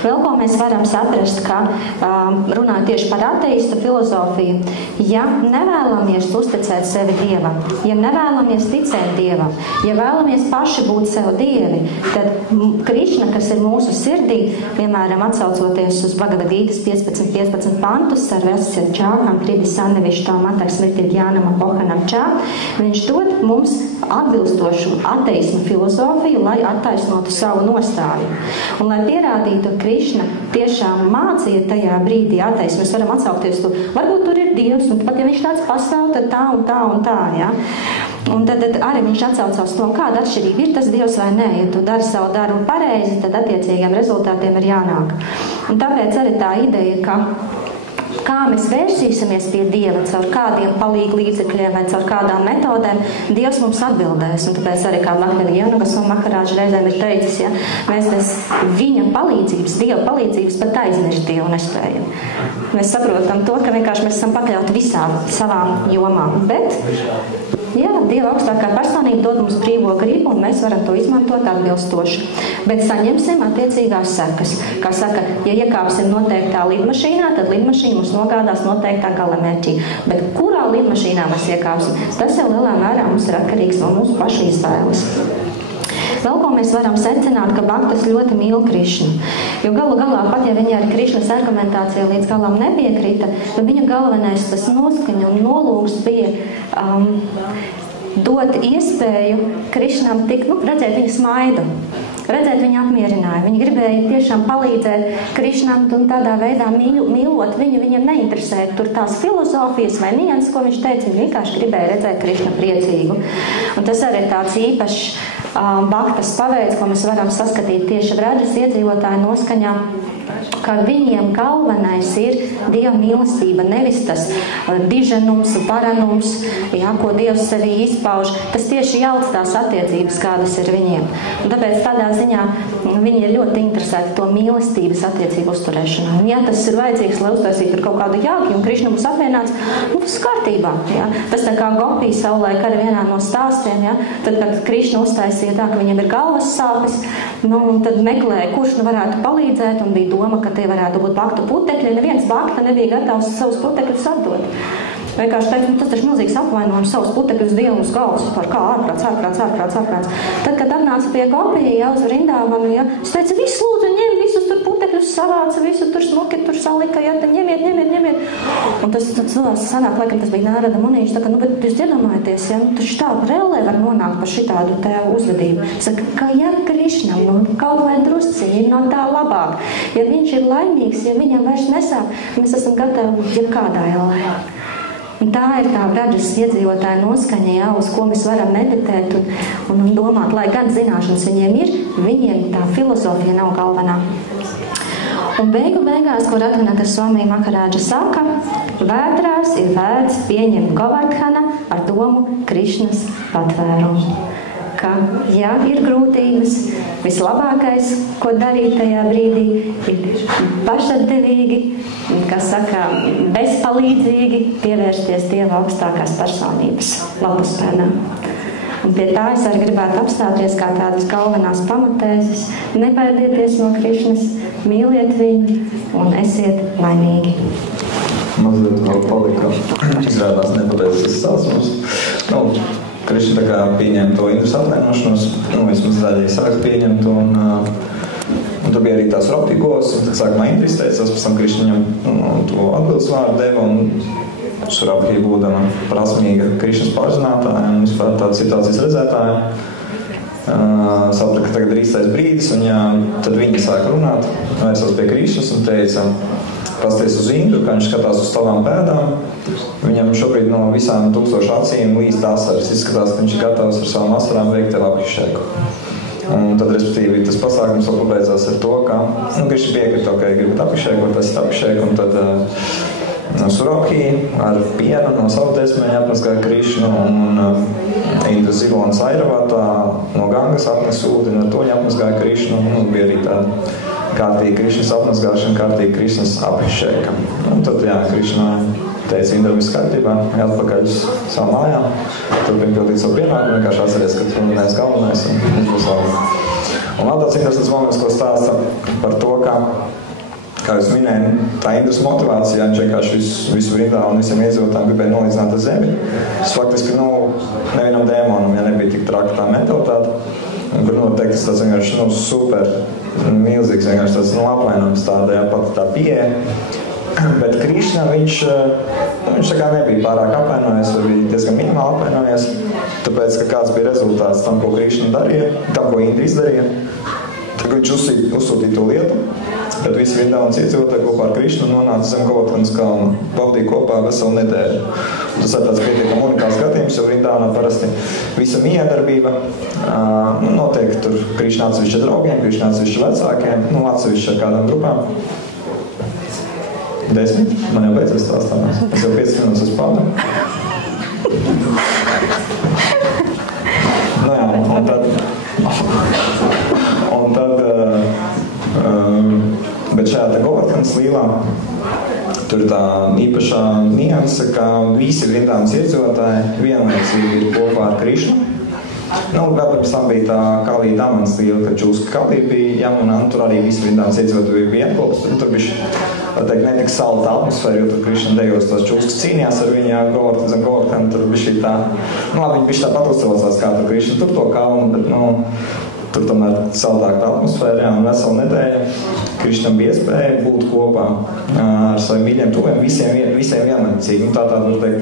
Vēl ko mēs varam saprast, ka runājot tieši par ateistu filozofiju, ja nevēlamies uzticēt sevi Dievam, ja nevēlamies ticēt Dievam, ja vēlamies paši būt sev dievi, tad Krišna, kas ir mūsu sirdī, piemēram, atsaucoties uz Bhagavad-gītas 15 pantus, sarvesya čākam, kridisanevišķām, ataksmriti djānam, apohanam čā, viņš dod mums atbilstošu ateismu filozofiju, lai attaisnotu savu nostāju. Un lai pierādītu, Krišna tiešām mācīja tajā brīdī ateismu, mēs varam atsaukties to, varbūt tur ir Dievs, un pat ja viņš tāds pastāv, tad tā un tā un tā, ja? Un tad arī viņš atsaucās to, kāda atšķirība ir tas Dievs vai nē. Ja tu dari savu darbu pareizi, tad attiecīgiem rezultātiem ir jānāk. Un tāpēc arī tā ideja, ka kā mēs vērsīsimies pie Dieva, caur kādiem palīgu līdzekļiem vai caur kādām metodēm, Dievs mums atbildēs. Un tāpēc arī kā Lakhelienugas un Maharāža reizēm ir teicis, ja, mēs bez viņa palīdzības, Dieva palīdzības pat aizmirst Dievu nespējam. Mēs saprotam to, ka vienkārši mēs esam pakļauti visām savām jomām. Bet, jā, Dieva augstākā personība dod mums brīvo gribu, un mēs varam to izmantot atbilstoši. Bet saņemsim attiecīgās sekas. Kā saka, ja iekāpsim noteiktā lidmašīnā, tad lidmašīna mums nogādās noteiktā galamērķī. Bet kurā lidmašīnā mēs iekāpsim, tas jau lielā mērā mums ir atkarīgs no mūsu pašu izvēles. Vēl ko mēs varam secināt, ka baktas ļoti mīl Krišnu. Jo galu galā, pat ja viņi arī Krišnas argumentācija līdz galam nepiekrita, tad viņa galvenais tas noskaņa un nolūks bija dot iespēju Krišnam redzēt viņa smaidu, redzēt viņa apmierinājumu. Viņi gribēja tiešām palīdzēt Krišnam un tādā veidā mīlot viņu. Viņam neinteresēja tur tās filozofijas vai nianses, ko viņš teica. Viņi vienkārši gribēja redzēt Krišnu priecīgu. Un tas arī tāds īpašs baktas paveids, ko mēs varam saskatīt tieši Vraģas iedzīvotāju noskaņā, ka viņiem galvenais ir Dieva mīlestība, nevis tas diženums, varanums, jā, ko Dievs sevī izpauž. Tas tieši jauc tās attiecības, kādas ir viņiem. Un tāpēc tādā ziņā viņi ir ļoti interesēti to mīlestības attiecību uzturēšanā. Un ja tas ir vajadzīgs, lai uztaisītu tur kaut kādu jāgi, un Krišna mums apvienāts, tas kārtībā. Jā. Tas tā kā Gopija savulaik arī vienā no stāstiem, jā, tad, kad Krišna uztaisīja tā, ka viņam ir galvas sāpes, un tad meklēja, kurš varētu palīdzēt, un bija doma, ka tie varētu būt baktu putekļi. Neviens bakta nebija gatavs savus putekļus atdot. Vienkārši teica, tas taču milzīgs apvainojums savus putekļus Dievu uz galvas, par kā ārprāts. Tad, kad atnāca pie Gopija, jā, uz rindām, jā, es teicu, visu lūdzu, ņem, visus tur putekļus savāca, visu tur smuki, tur salika, jā, tad ņemiet. Un tas cilvēks sanāk, laikam tas bija Nārada Munīši, tā ka, bet jūs iedomājaties, jā, taču tā brellē var nonākt par šitādu tēvu uzvedību. Saka, ka ja Krišnam, kaut vai drusciņi ir no tā labāk, ja viņš ir laimīgs, ja viņam vairs nesāp, mēs esam gatavi jebkādā ellē. Un tā ir tā Vraģas iedzīvotāja noskaņa, jā, uz ko mēs varam meditēt un domāt, lai gan zināšanas viņiem ir, viņiem tā filozofija nav galvenā. Un beigās, ko Radhanata Swami Maharāža saka, vētrās ir vērts pieņemt Govardhana ar domu Krišnas patvērumu. Ka, ja ir grūtības, vislabākais, ko darīt tajā brīdī, ir pašatdevīgi, kas saka, bezpalīdzīgi pievērsties Dieva augstākās personības labuspēnām. Un pie tā es arī gribētu apstāties kā tādas galvenās pamatēzes. Nebaidieties no Krišnas, mīliet viņu un esiet laimīgi. mazliet vēl palika. Izrādās nepabeidz stāstums. Krišna tā kā pieņem to Indras atvainošanos, vismaz daļai sāks pieņemt, un tur bija arī tās roptīgos, un tad sākumā Indra izteicās, pēc tam Krišna viņam to atbildes vārdu deva, un Surabhi būdama prasmīga Krišnas pārzinātāja, un vispār tādas situācijas redzētāja, saprata, ka tagad ir īstais brīdis, un tad viņa sāka runāt, vērsās pie Krišnas un teica, pasties uz Indru, ka viņš skatās uz tavām pēdām, viņam šobrīd no visām 1000 acīm līst asaras, izskatās, ka viņš ir gatavs ar savām asarām veikt tev aphišēku. Un tad, respektīvi, tas pasākums vēl pabeidzās ar to, ka Krišna piekrita, ka gribat aphišēku, vai tas ir aphišēku, un tad Surabhi ar pienu no savu desmeņa apmazgāja Krišnu, un Indra Zilona Sairavātā no Gangas atnes ūdeni, ar to viņa apmazgāja Krišnu, un bija arī tāda kārtīgi Krišnas apmazgāšana, kārtīgi Krišnas aphišēka. Un tad, Krišna teica, Indra viss kārtībā, atpakaļ uz savu mājām, turpina pildīt savu pienākumu, vienkārši atceries, ka tu neesi galvenais, un viņš būs labi. Un vēl tāds interesants moments, ko stāsta par to, kā jūs minēju, tā Indras motivācija, viņš vienkārši visu rindā un visiem iedzīvotājiem gribēja nolīdzināt ar zemi. Tas faktiski, nevienam dēmonam, ja nebija tik traka tā mentalitāte, kur noteikti tas tāds vienkārši, super milzīgs, vienkārši tāds, apvainojums tāda, pat tā pieeja. Bet Krišna, viņš tā kā nebija pārāk apvainojies, vai bija diezgan minimāli apvainojies, tāpēc, ka kāds bija rezultāts tam, ko Krišna darīja, tam, ko Indra izdarīja. Tad viņš uzsūtīja to lietu, bet visi Vrindavans iedzīvotāji kopā ar Krišnu nonāca zem Govardhanas kalna, pavadīja kopā veselu nedēļu. Tas ir tāds pietiekami unikāls skatījums, jo Vrindavanā parasti visa miedarbība notiek tur Krišna atsevišķi draugiem, Krišna atsevišķi vecākiem, atsevišķi ar kādām grupām. 10, man jau beidzies stāstām. Es jau 5 minūtes uz pādu. Bet šajā Govardhanas līlā tur ir tā īpašā nianse, ka visi Vrindavans iedzīvotāji vienlaicīgi ir kopā ar Krišnu. Vēl pirms tam bija tā Kalī Damans līla, kad Čūska Kalī bija Jamunā, un tur arī visi Vrindavans iedzīvotāji bija vienkops, un tur bija netik salta atmosfēra, jo tur Krišna dejos tos Čūskas cīnījās ar viņu Govardhanu, tur bija šī tā, viņi bija tā pat uzcēlosās kā tur Krišna, tur to kalnu, bet, tur tomēr saldāka atmosfēra, un veselu nedēļu Krišnam bija iespēja būt kopā ar saviem mīļiem tuviem, visiem vienlaicīgi. Tāda, var teikt,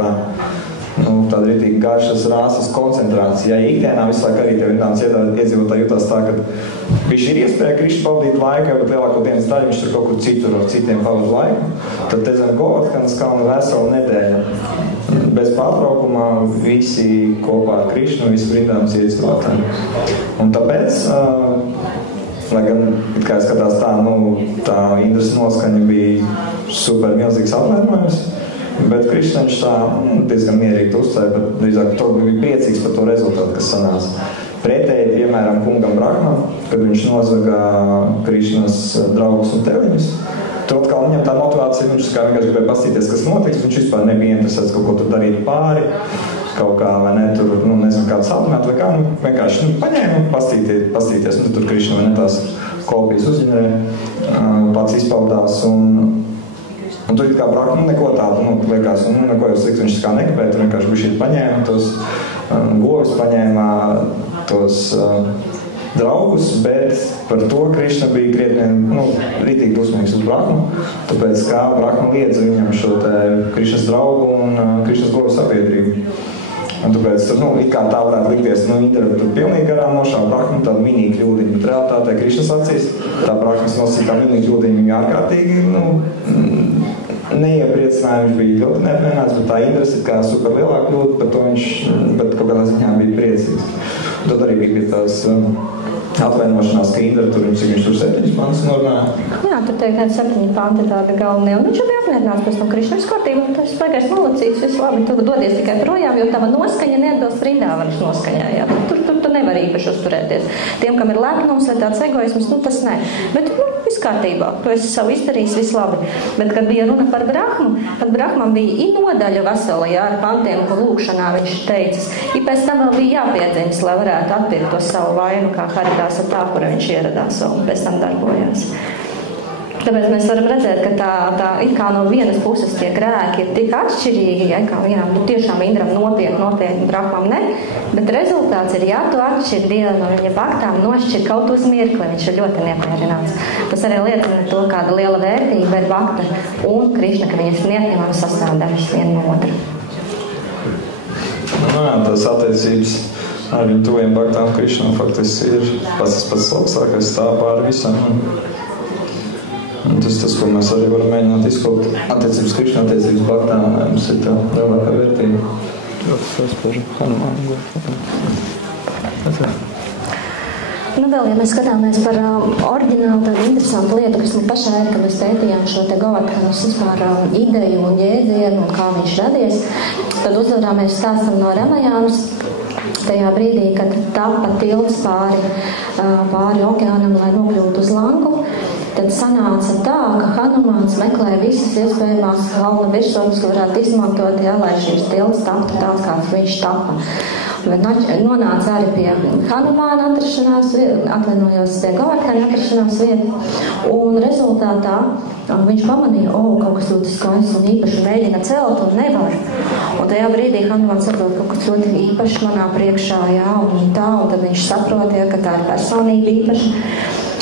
tāda rītīgi garšas rāsas koncentrācija. Ja ikdienā visu laiku arī tev Vrindavans iedzīvotāji jutās tā, ka viņš ir iespēja Krišna pavadīt laiku, bet lielāko dienas daļu viņš tur kaut kur citur ar citiem pavadu laiku. Tad te zem Govardhanas kalna veselu nedēļu. Bez pārtraukumā visi kopā ar Krišnu, visi Vrindavans iedzīvotāji. Un tāpēc, lai gan, kā skatās tā, tā Indras noskaņa bija super milzīgs apmērinājums, bet Krišna viņš tā diezgan mierīgi uzcēja, bet drīzāk to bija priecīgs par to rezultātu, kas sanāca. Pretēji, piemēram, kungam Brahmam, kad viņš nozaga Krišnas draugus un teviņus, tur atkal viņam tā motivācija, viņš kā vienkārši gribēja pastīties, kas notiks, viņš vispār nebija interesēts kaut ko tur darīt pāri, kaut kā, vai ne, tur, nezinu, kāds apmēt, vai kā, vienkārši, paņēma, pastīties, tur Krišna, vai ne, tās kopijas uzģenerē, pats izpaudās, un tur it kā Brahma neko tādu, liekas, neko jau sliktu, viņš kā nekapēja, tur vienkārši bišķīt paņēma tos govis, paņēma tos draugus, bet par to Krišna bija krietni, rītīgi dusmīgs uz Brahmu, tāpēc kā Brahma liedza viņam šo te Krišnas draugu un Krišnas govu sabiedrību. Un tāpēc, it kā tā varētu likties, Indra tur pilnīgi garām nošāva Brahmu tādu minīgi kļūdiņu, bet realitātē Krišnas acīs tā Brahmas nosītā minīgi kļūdiņu viņa ārkārtīgi, neiepriecināja, viņš bija ļoti neapmienāts, bet tā Indras ir kā super lielā kļūda, par to viņš, bet kaut kādā ziņā bija priecīgs. Un tad arī bija tās atvainošanās, ka Indra tur viņš tur 7 pantus norunāja. Jā, tur teikt, 7 panti tāda galvenie, un viņš bija apmierināts pēc tam Krišnas kārtību, un tas baigais malacīgs, viss labi, tu dodies tikai projām, jo tava noskaņa neatbilst Vrindavanas noskaņā, jā. Tur nevar īpaši uzturēties. Tiem, kam ir lepnums vai tāds egoisms, tas ne. Bet, viss kārtībā, tu esi savu izdarījis, viss labi. Bet, kad bija runa par Brahmu, tad Brahmam bija nodaļa vesela, jā, ar pantiem, ko lūkšanā viņš teicis. I pēc tam vēl bija jāpiedziņas, lai varētu atpirkt to savu vainu, kā Haridāsa tā, kura viņš ieradās un pēc tam darbojās. Tāpēc mēs varam redzēt, ka tā it kā no vienas puses tie grēki ir tik atšķirīgi, ja, kā vienam tiešām Indram nopietni, Brahmam ne, bet rezultāts ir, ja tu atšķir Dievu no viņa baktām, nošķir kaut uz mirkli, viņš ir ļoti neapmierināts. Tas arī liecina to, kāda liela vērtība ir bakta un Krišna, ka viņas neatņemami sastāvdaļas viena no otra. Jā, tās attiecības ar viņu tuviem baktām Krišnam faktiski ir pats labākais stāv pāri visam. Un tas, ko mēs arī varam mēģināt izkaut attiecības Krišnam, attiecības baktām, mums ir tā lielākā vērtība. Vēl, ja mēs skatāmies par oriģinālu tādu interesantu lietu, kas man pašā ir, ka mēs pētījām šo te Govardhanas vispār ideju un jēdzienu un kā viņš radies, tad uzvarāmies stāstam no Ramajānas tajā brīdī, kad tapa tilts pāri okeānam, lai nokļūtu uz Lanku. Tad sanāca tā, ka Hanumāns meklē visas iespējamās galva virsotnes, ko varētu izmantot, ja, lai šīs tilts taptu tāds, kāds viņš tapa. Bet nonāca arī pie Hanumāna atrašanās, atvainojos pie Govardhana atrašanās vietu, un rezultātā viņš pamanīja, kaut kas ļoti skaists un īpaši mēģina celt un nevar. Un tajā brīdī Hanumāns saprot, kaut kas ļoti īpaši manā priekšā, jā, un tad viņš saprot, ja, ka tā ir personība īpaši.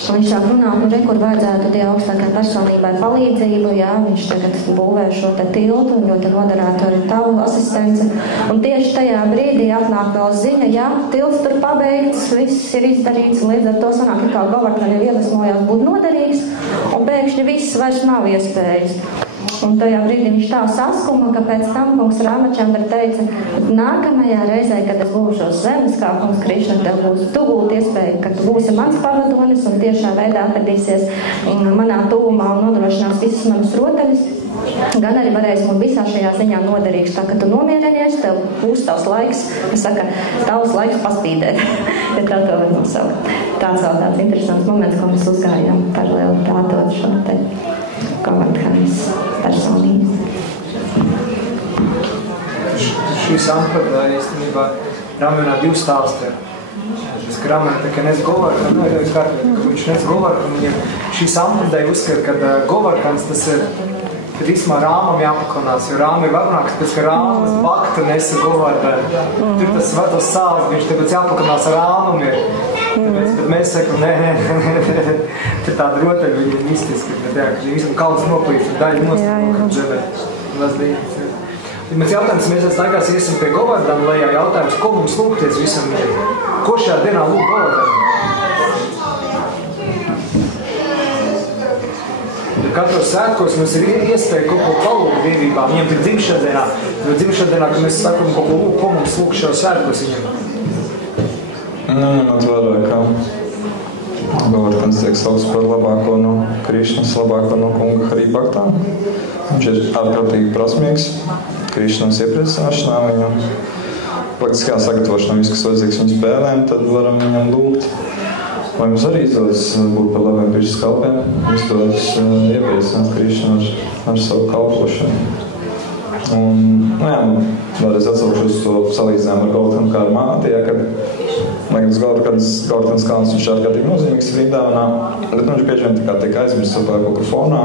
Un viņš sāk runāt, kur vajadzētu tie augstākai personībai palīdzību, jā, viņš tagad būvē šo te tiltu un ļoti noderētu arī tavu asistenci. Un tieši tajā brīdī atnāk vēl ziņa, jā, tilts tur pabeigts, viss ir izdarīts, un līdz ar to sanāk, ka Govardhana jau iedvesmojās būt noderīgs, un pēkšņi viss vairs nav iespējas. Un tajā brīdī viņš tā saskuma, ka pēc tam kungs Rāmačandra teica, nākamajā reizē, kad es būšu uz zemes, kā kungs Krišna, tev būs tuvūt iespēja, ka tu būsi mans pavadonis un tiešā veidā atradīsies manā tuvumā un nodrošinās visas manas rotaļas. Gan arī varēsi man visā šajā ziņā noderīgs, tā ka tu nomierinies, tev būs tavs laiks, kas saka, tavs laiks paspīdēt, ja tā to var nosaukt. Tāds vēl tāds interesants moments, ko mēs uzgājām par lielu tātot šo te Govardhanas personības. Šī sampradāja īstenībā Ramayānā divi stāsti. Tas, ka Ramayāna tā kā nes Govardhanu, ka viņš nes Govardhanu, viņam šī sampradāja uzskata, ka Govardhans tas ir tad īstumā Rāmam jāpakonās, jo Rāma ir varunāks, pēc ka Rāmas bakta nesa Govardhanu. Tur tas svētos sāls, viņš tāpēc jāpakonās Rāmam ir. Bet mēs sakam, nē, tur tāda rotaļa viņa ir mistiska, bet jā, ka visam kalns noplīst, daļa nostāpokam džebē. Mēs jautājums, mēs laikās iesim pie Govardhana lejā jautājums, ko mums lūgties visam ir? Ko šajā dienā lūg Govardhana? Katros svētkos mums ir iespēja kaut ko palūgt dievībām. Viņam ir dzimšandienā, kad mēs sakam kaut ko lūgt, ko mums lūgt šajos svētkos viņam. Ņemot vērā, ka Govardhans tiek saukts par labāko no Krišnas, labāko no kunga Hari baktām. Viņš ir ārkārtīgi prasmīgs Krišnas iepriecināšanā, viņam praktiskajā sagatavošanā viss, kas vajadzīgs viņa spēlēm, tad varam viņam lūgt. Vai mums arī izdodas būt par labiem Krišnas kalpiem, izdodas iepriecināt Krišnu ar savu kalpošanu. Un, vēlreiz atsaukšos to salīdzinājumu ar Govardhanu kā ar māti, ja, kad Govardhanas kalns viņš ārkārtīgi nozīmīgs Vrindāvanā, bet viņš bieži vien tiek aizmirsts kaut kur fonā,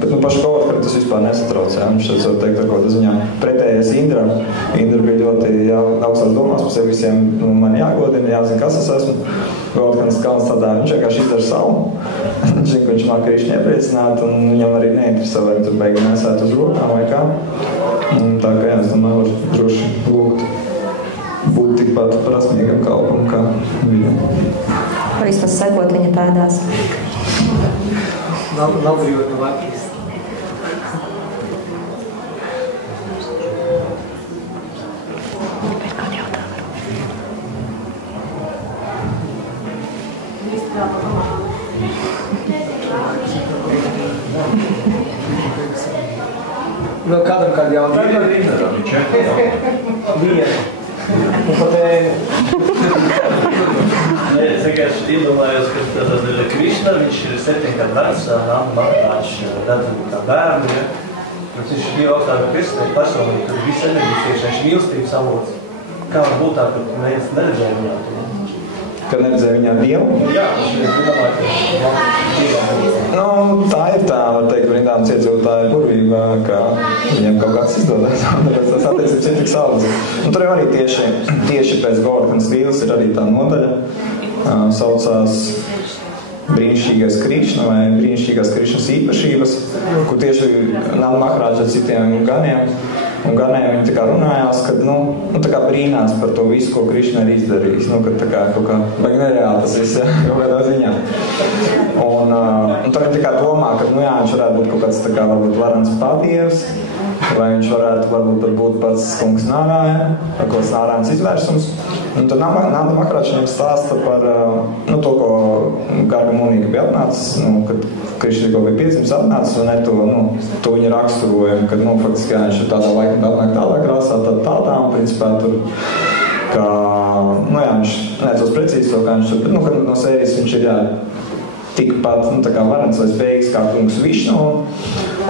bet pašu Govardhanu tas vispār nesatrauc, ja, viņš var teikt ar kaut ziņā pretējais Indram. Indra bija ļoti augstās domās, mums visiem man jāgodina, jāzina, kas es esmu. Govardhanas kalns tādā, viņš vienkārši izdara savu, viņš zina, ka viņš māk Krišņu iepriecināt, un viņam arī neinteresē, vai viņš tur beigi nesēt uz rokām vai kā. Un tā kā es domāju, var droši lūgt būt tikpat prasmīgam kalpam, kā viņam. Vai vismaz sekot viņa pēdās? Nav brīvot no Latvijas. Vēl kādam kādi jautājumi? Bija. Un pat Es vienkārši iedomājos, ka tad Krišna, viņš ir 7 gadu vecs, viņš redz kā bērnu, ja? Viņš ir jau augstāka Krišna, personīgi, tur viss enerģijas iekšā, viņš mīlestības avots. Kā var būt tā, ka mēs neredzējām viņā? Kad neredzēja viņā Dievu? Jā, Nu, tā ir tā, var teikt, brīdām iedzīvotāja burvība, ka viņiem kaut kāds izdodas, tāpēc tas attiecības ir tik saudzes. Un tur jau arī tieši pēc Govarthanas vīles ir arī tā nodaļa, saucās brīnišķīgais Krišna vai brīnišķīgās Krišnas īpašības, kur tieši Nanda Maharāģa ar citiem ganiem un ganiem viņi tā kā runājās, kad, tā kā brīnās par to visu, ko Krišna ir izdarījis, kad tā kā kaut kā vajag nereāli tas viss, kaut kādā ziņā. Un tad viņi tā kā domā, ka, viņš varētu būt kaut kāds tā kā varbūt varans padievs, vai viņš varētu varbūt būt pats kungs Nārāja, vai kaut kāds Nārājas izvērsums. Un tad Nanda Maharāģa viņam stāsta par to, ko Garga Munija bija atnācis, kad Krišna tikko bija piedzimis atnācis, un to viņa raksturoja, kad, faktiski, viņš ir tādā laikā atnāk tādā krāsā, tādā, un principā tur, ka, viņš necos precīzi to, kā viņš tur, bet, kad no sērijas viņš ir, tikpat, tā kā varens vai spējīgs kā kungs Višnu,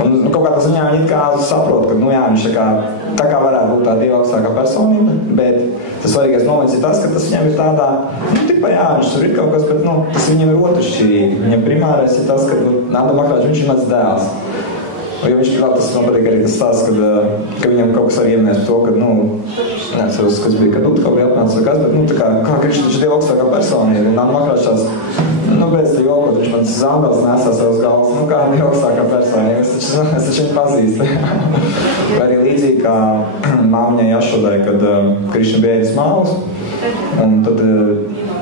un kaut kādā ziņā viņi kā saprot, ka, viņš tā kā varētu būt tā Dieva augstākā personība, bet tas svarīgais moments ir tas, ka tas viņam ir tādā, viņš tur ir kaut kas, bet, tas viņam ir otršķirīgi. Viņam primārais ir tas, ka, Nanda Maharāģa, viņš ir mans dēls. Jo viņš tas man patīk arī tas stāsts, ka viņam kaut kas var ieminēs to, ka, neatceros, kas bija, kad Utko bija atnācis vai kas, bet, kā Krišna, viņš ir Dieva augstākā personība, un Nanda Maharāģa tāds, pēc tā jokot, viņš mans zambels nesās uz galvas, kā Dieva augstākā personība, es taču viņu pazīstu. Vai arī līdzīgi kā māmiņai Jašodai, kad Krišna bija ēdis mālus, un tad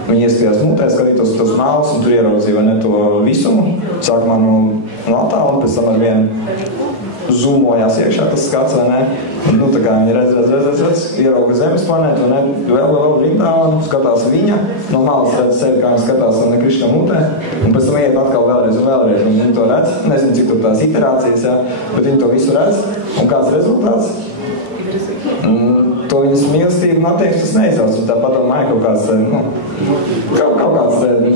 viņi ieskatījās mutē, skatītos tos mālus, un tur ieraudzīja vai ne to visumu, sākumā no attālu, un pēc tam ar vienu zūmojās iekšā tas skats, vai ne? Un, tā kā viņi redz, ierauga Zemes planētu, un vēl rindā, un skatās viņa, no malas redz sevi, kā viņi skatās, un ne Krišna mutē, un pēc tam iet atkal vēlreiz, un viņi to redz, nezinu, cik tur tās iterācijas, bet viņi to visu redz, un kāds rezultāts? To viņas mīlestību un attieksmes tas neizjauc, un tā padomāja kaut kāds,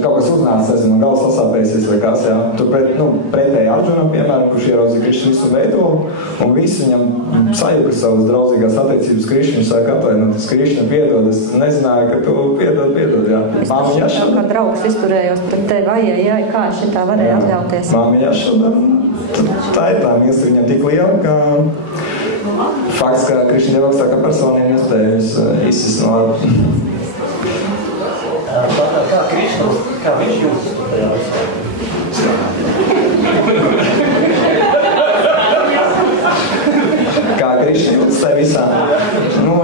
kaut kas uznāca, nezinu, gals sasāpēsies vai kāds, Tur pretēji Arjunam, piemēram, kurš ieraudzīja Krišnu visu veidolu, un visi viņam sajuka savas draudzīgās attiecības Krišnu, viņš saka, atvainoties, Krišna piedod, es nezināju, ka tu piedod, jā. Māmiņa Jašoda. Kā draugs izturējos pret tevi, vai, kā šitā varēja atļauties? Māmiņa Jašoda, tā ir tā mīlestība viņam tik liela, ka fakts, ka Krišna Dieva augstākā personība nespēja viņus izsist no Kā Krišna, kā viņš jūtas tajā visā? Kā Krišna jūtas tajā visā?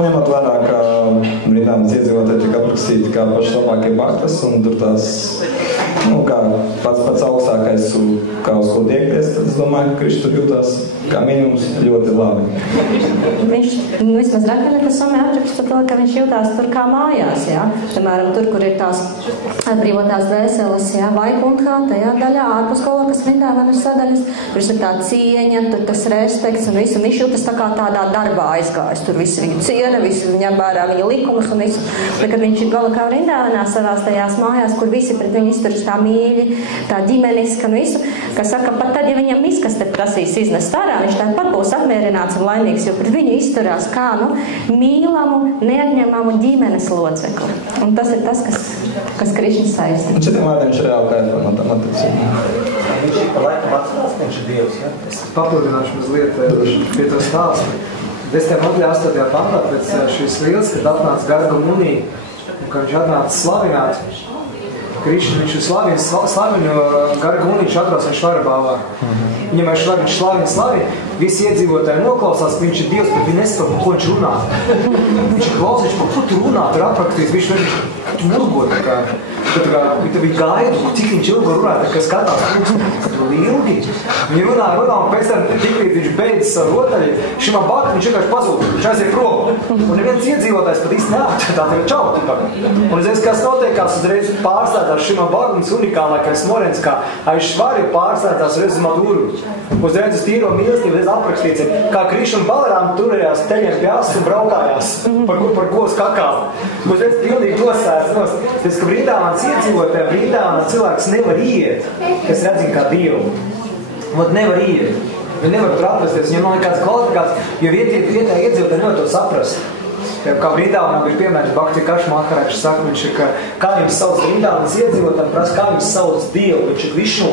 Ņemot vērā, ka brīdāmas iedzīvotāji tika aprakstīti kā paši labākie baktas, un tur tās, kā pats augstākais, kā uz ko tiekties, tad es domāju, ka Krišna tur jūtās kā minimums ļoti labi. Viņš, vismaz Rakanetas Somē apraksta to, ka viņš jūtās tur kā mājās, Piemēram, tur, kur ir tās atbrīvotās dvēseles, Vaikunthā, tajā daļā, ārpus Golokas Vrindāvanas sadaļas, tur ir tā cieņa, tur tas respekts un visu, un viņš jūtas tā kā tādā darbā aizgājis, tur visi viņu ciena, visi viņam vērā viņa likumus un visu. Bet, kad viņš ir Golokā Vrindāvanā savās tajās mājās, kur visi pret viņu izturas tā mīļi, tā ģimeniska un visu, kas saka, pat tad, ja viņam izkaste prasīs iznest ārā, viņš tāpat būs apmierināts un laimīgs, jo pret viņu izturās kā, mīlamu, neatņemamu ģimenes locekli. Un tas ir tas, kas Krišna saista. Un citiem vārdiem viņš ir reāli pētā no tam attiecībām. Viņš ir pa laikam atcerās, ka viņš ir Dievs, Es papildināšu mazliet pie to stāstu. 10. nodaļā 8. pantā pēc šīs lietas, kad atnāca Garga Munija, un kad viņš atnāca slavināt Krišnu, viņš ir slavinu, jo Garga Munija viņš atrās viņš Varabāvā. Viņam viņš slavina, visi iedzīvotāji noklausās, ka viņš ir Dievs, bet viņi nesaprot, ko viņš runā. Viņš ir klausīts, par ko tu runā, tur aprakstīts, viņš murgo tā kā. Viņi gaida, cik viņš ilgi runā, ka skatās, tur ilgi. Viņi runā, un pēc tam tiklīdz viņš beidz savu rotaļu, šim abāk viņš vienkārši pazūd, viņš aiziet prom. Un neviens iedzīvotājs pat īsti neāk, tā tev čau. Un uzreiz, kas notiekās, uzreiz pārstātās šim abāk, un unikālākais morens, kā Aishvarja pārstātās uzreiz uz Maduru. Uzreiz uz tīro mīlestību, uzreiz aprakstīts, kā Krišna un Balarāma turējās teļiem pie asas un braukājās, par ko skakām. Uzreiz pilnīgi nosēs, tas, ka Vrindāvanas iedzīvotāji, Vrindāvanas cilvēks nevar iet, kas redzina kā Dievu. Nevar iet. Viņi nevar tur atrasties, viņam nav nekāds kvalifikāts, jo vietēji iedzīvotāji nevar to saprast. Kā Brindāvanā bija piemērs Bhakti Kašmaharā, viņš saka, viņš ir, kā jums sauc Brindāvanas iedzīvotājiem, prasa, kā jums sauc Dievu, viņš ir Višnu.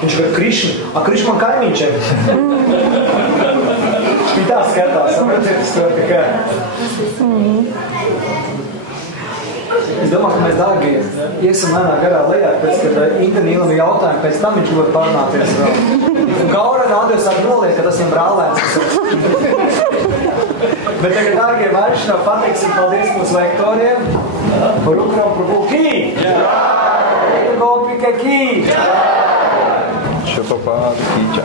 Viņš ir Krišnu. Krišnu man kaimiņš ir. Viņa tā skatās, saprotiet, to tikai. Es domāju, ka mēs, dārgie, iesim lēnā garā lejā, pēc, kad Intanīlam ir jautājumi, pēc tam viņš ļoti pārnāties vēl. Gaura nādies ar noliek, ka tas viņam brālēns. Bet tagad, dārgie, vaišanā pateiksim paldies mūsu lektoriem. Par Ukram Prabhu Ki! Gopika Ki! Šopapā Kīča.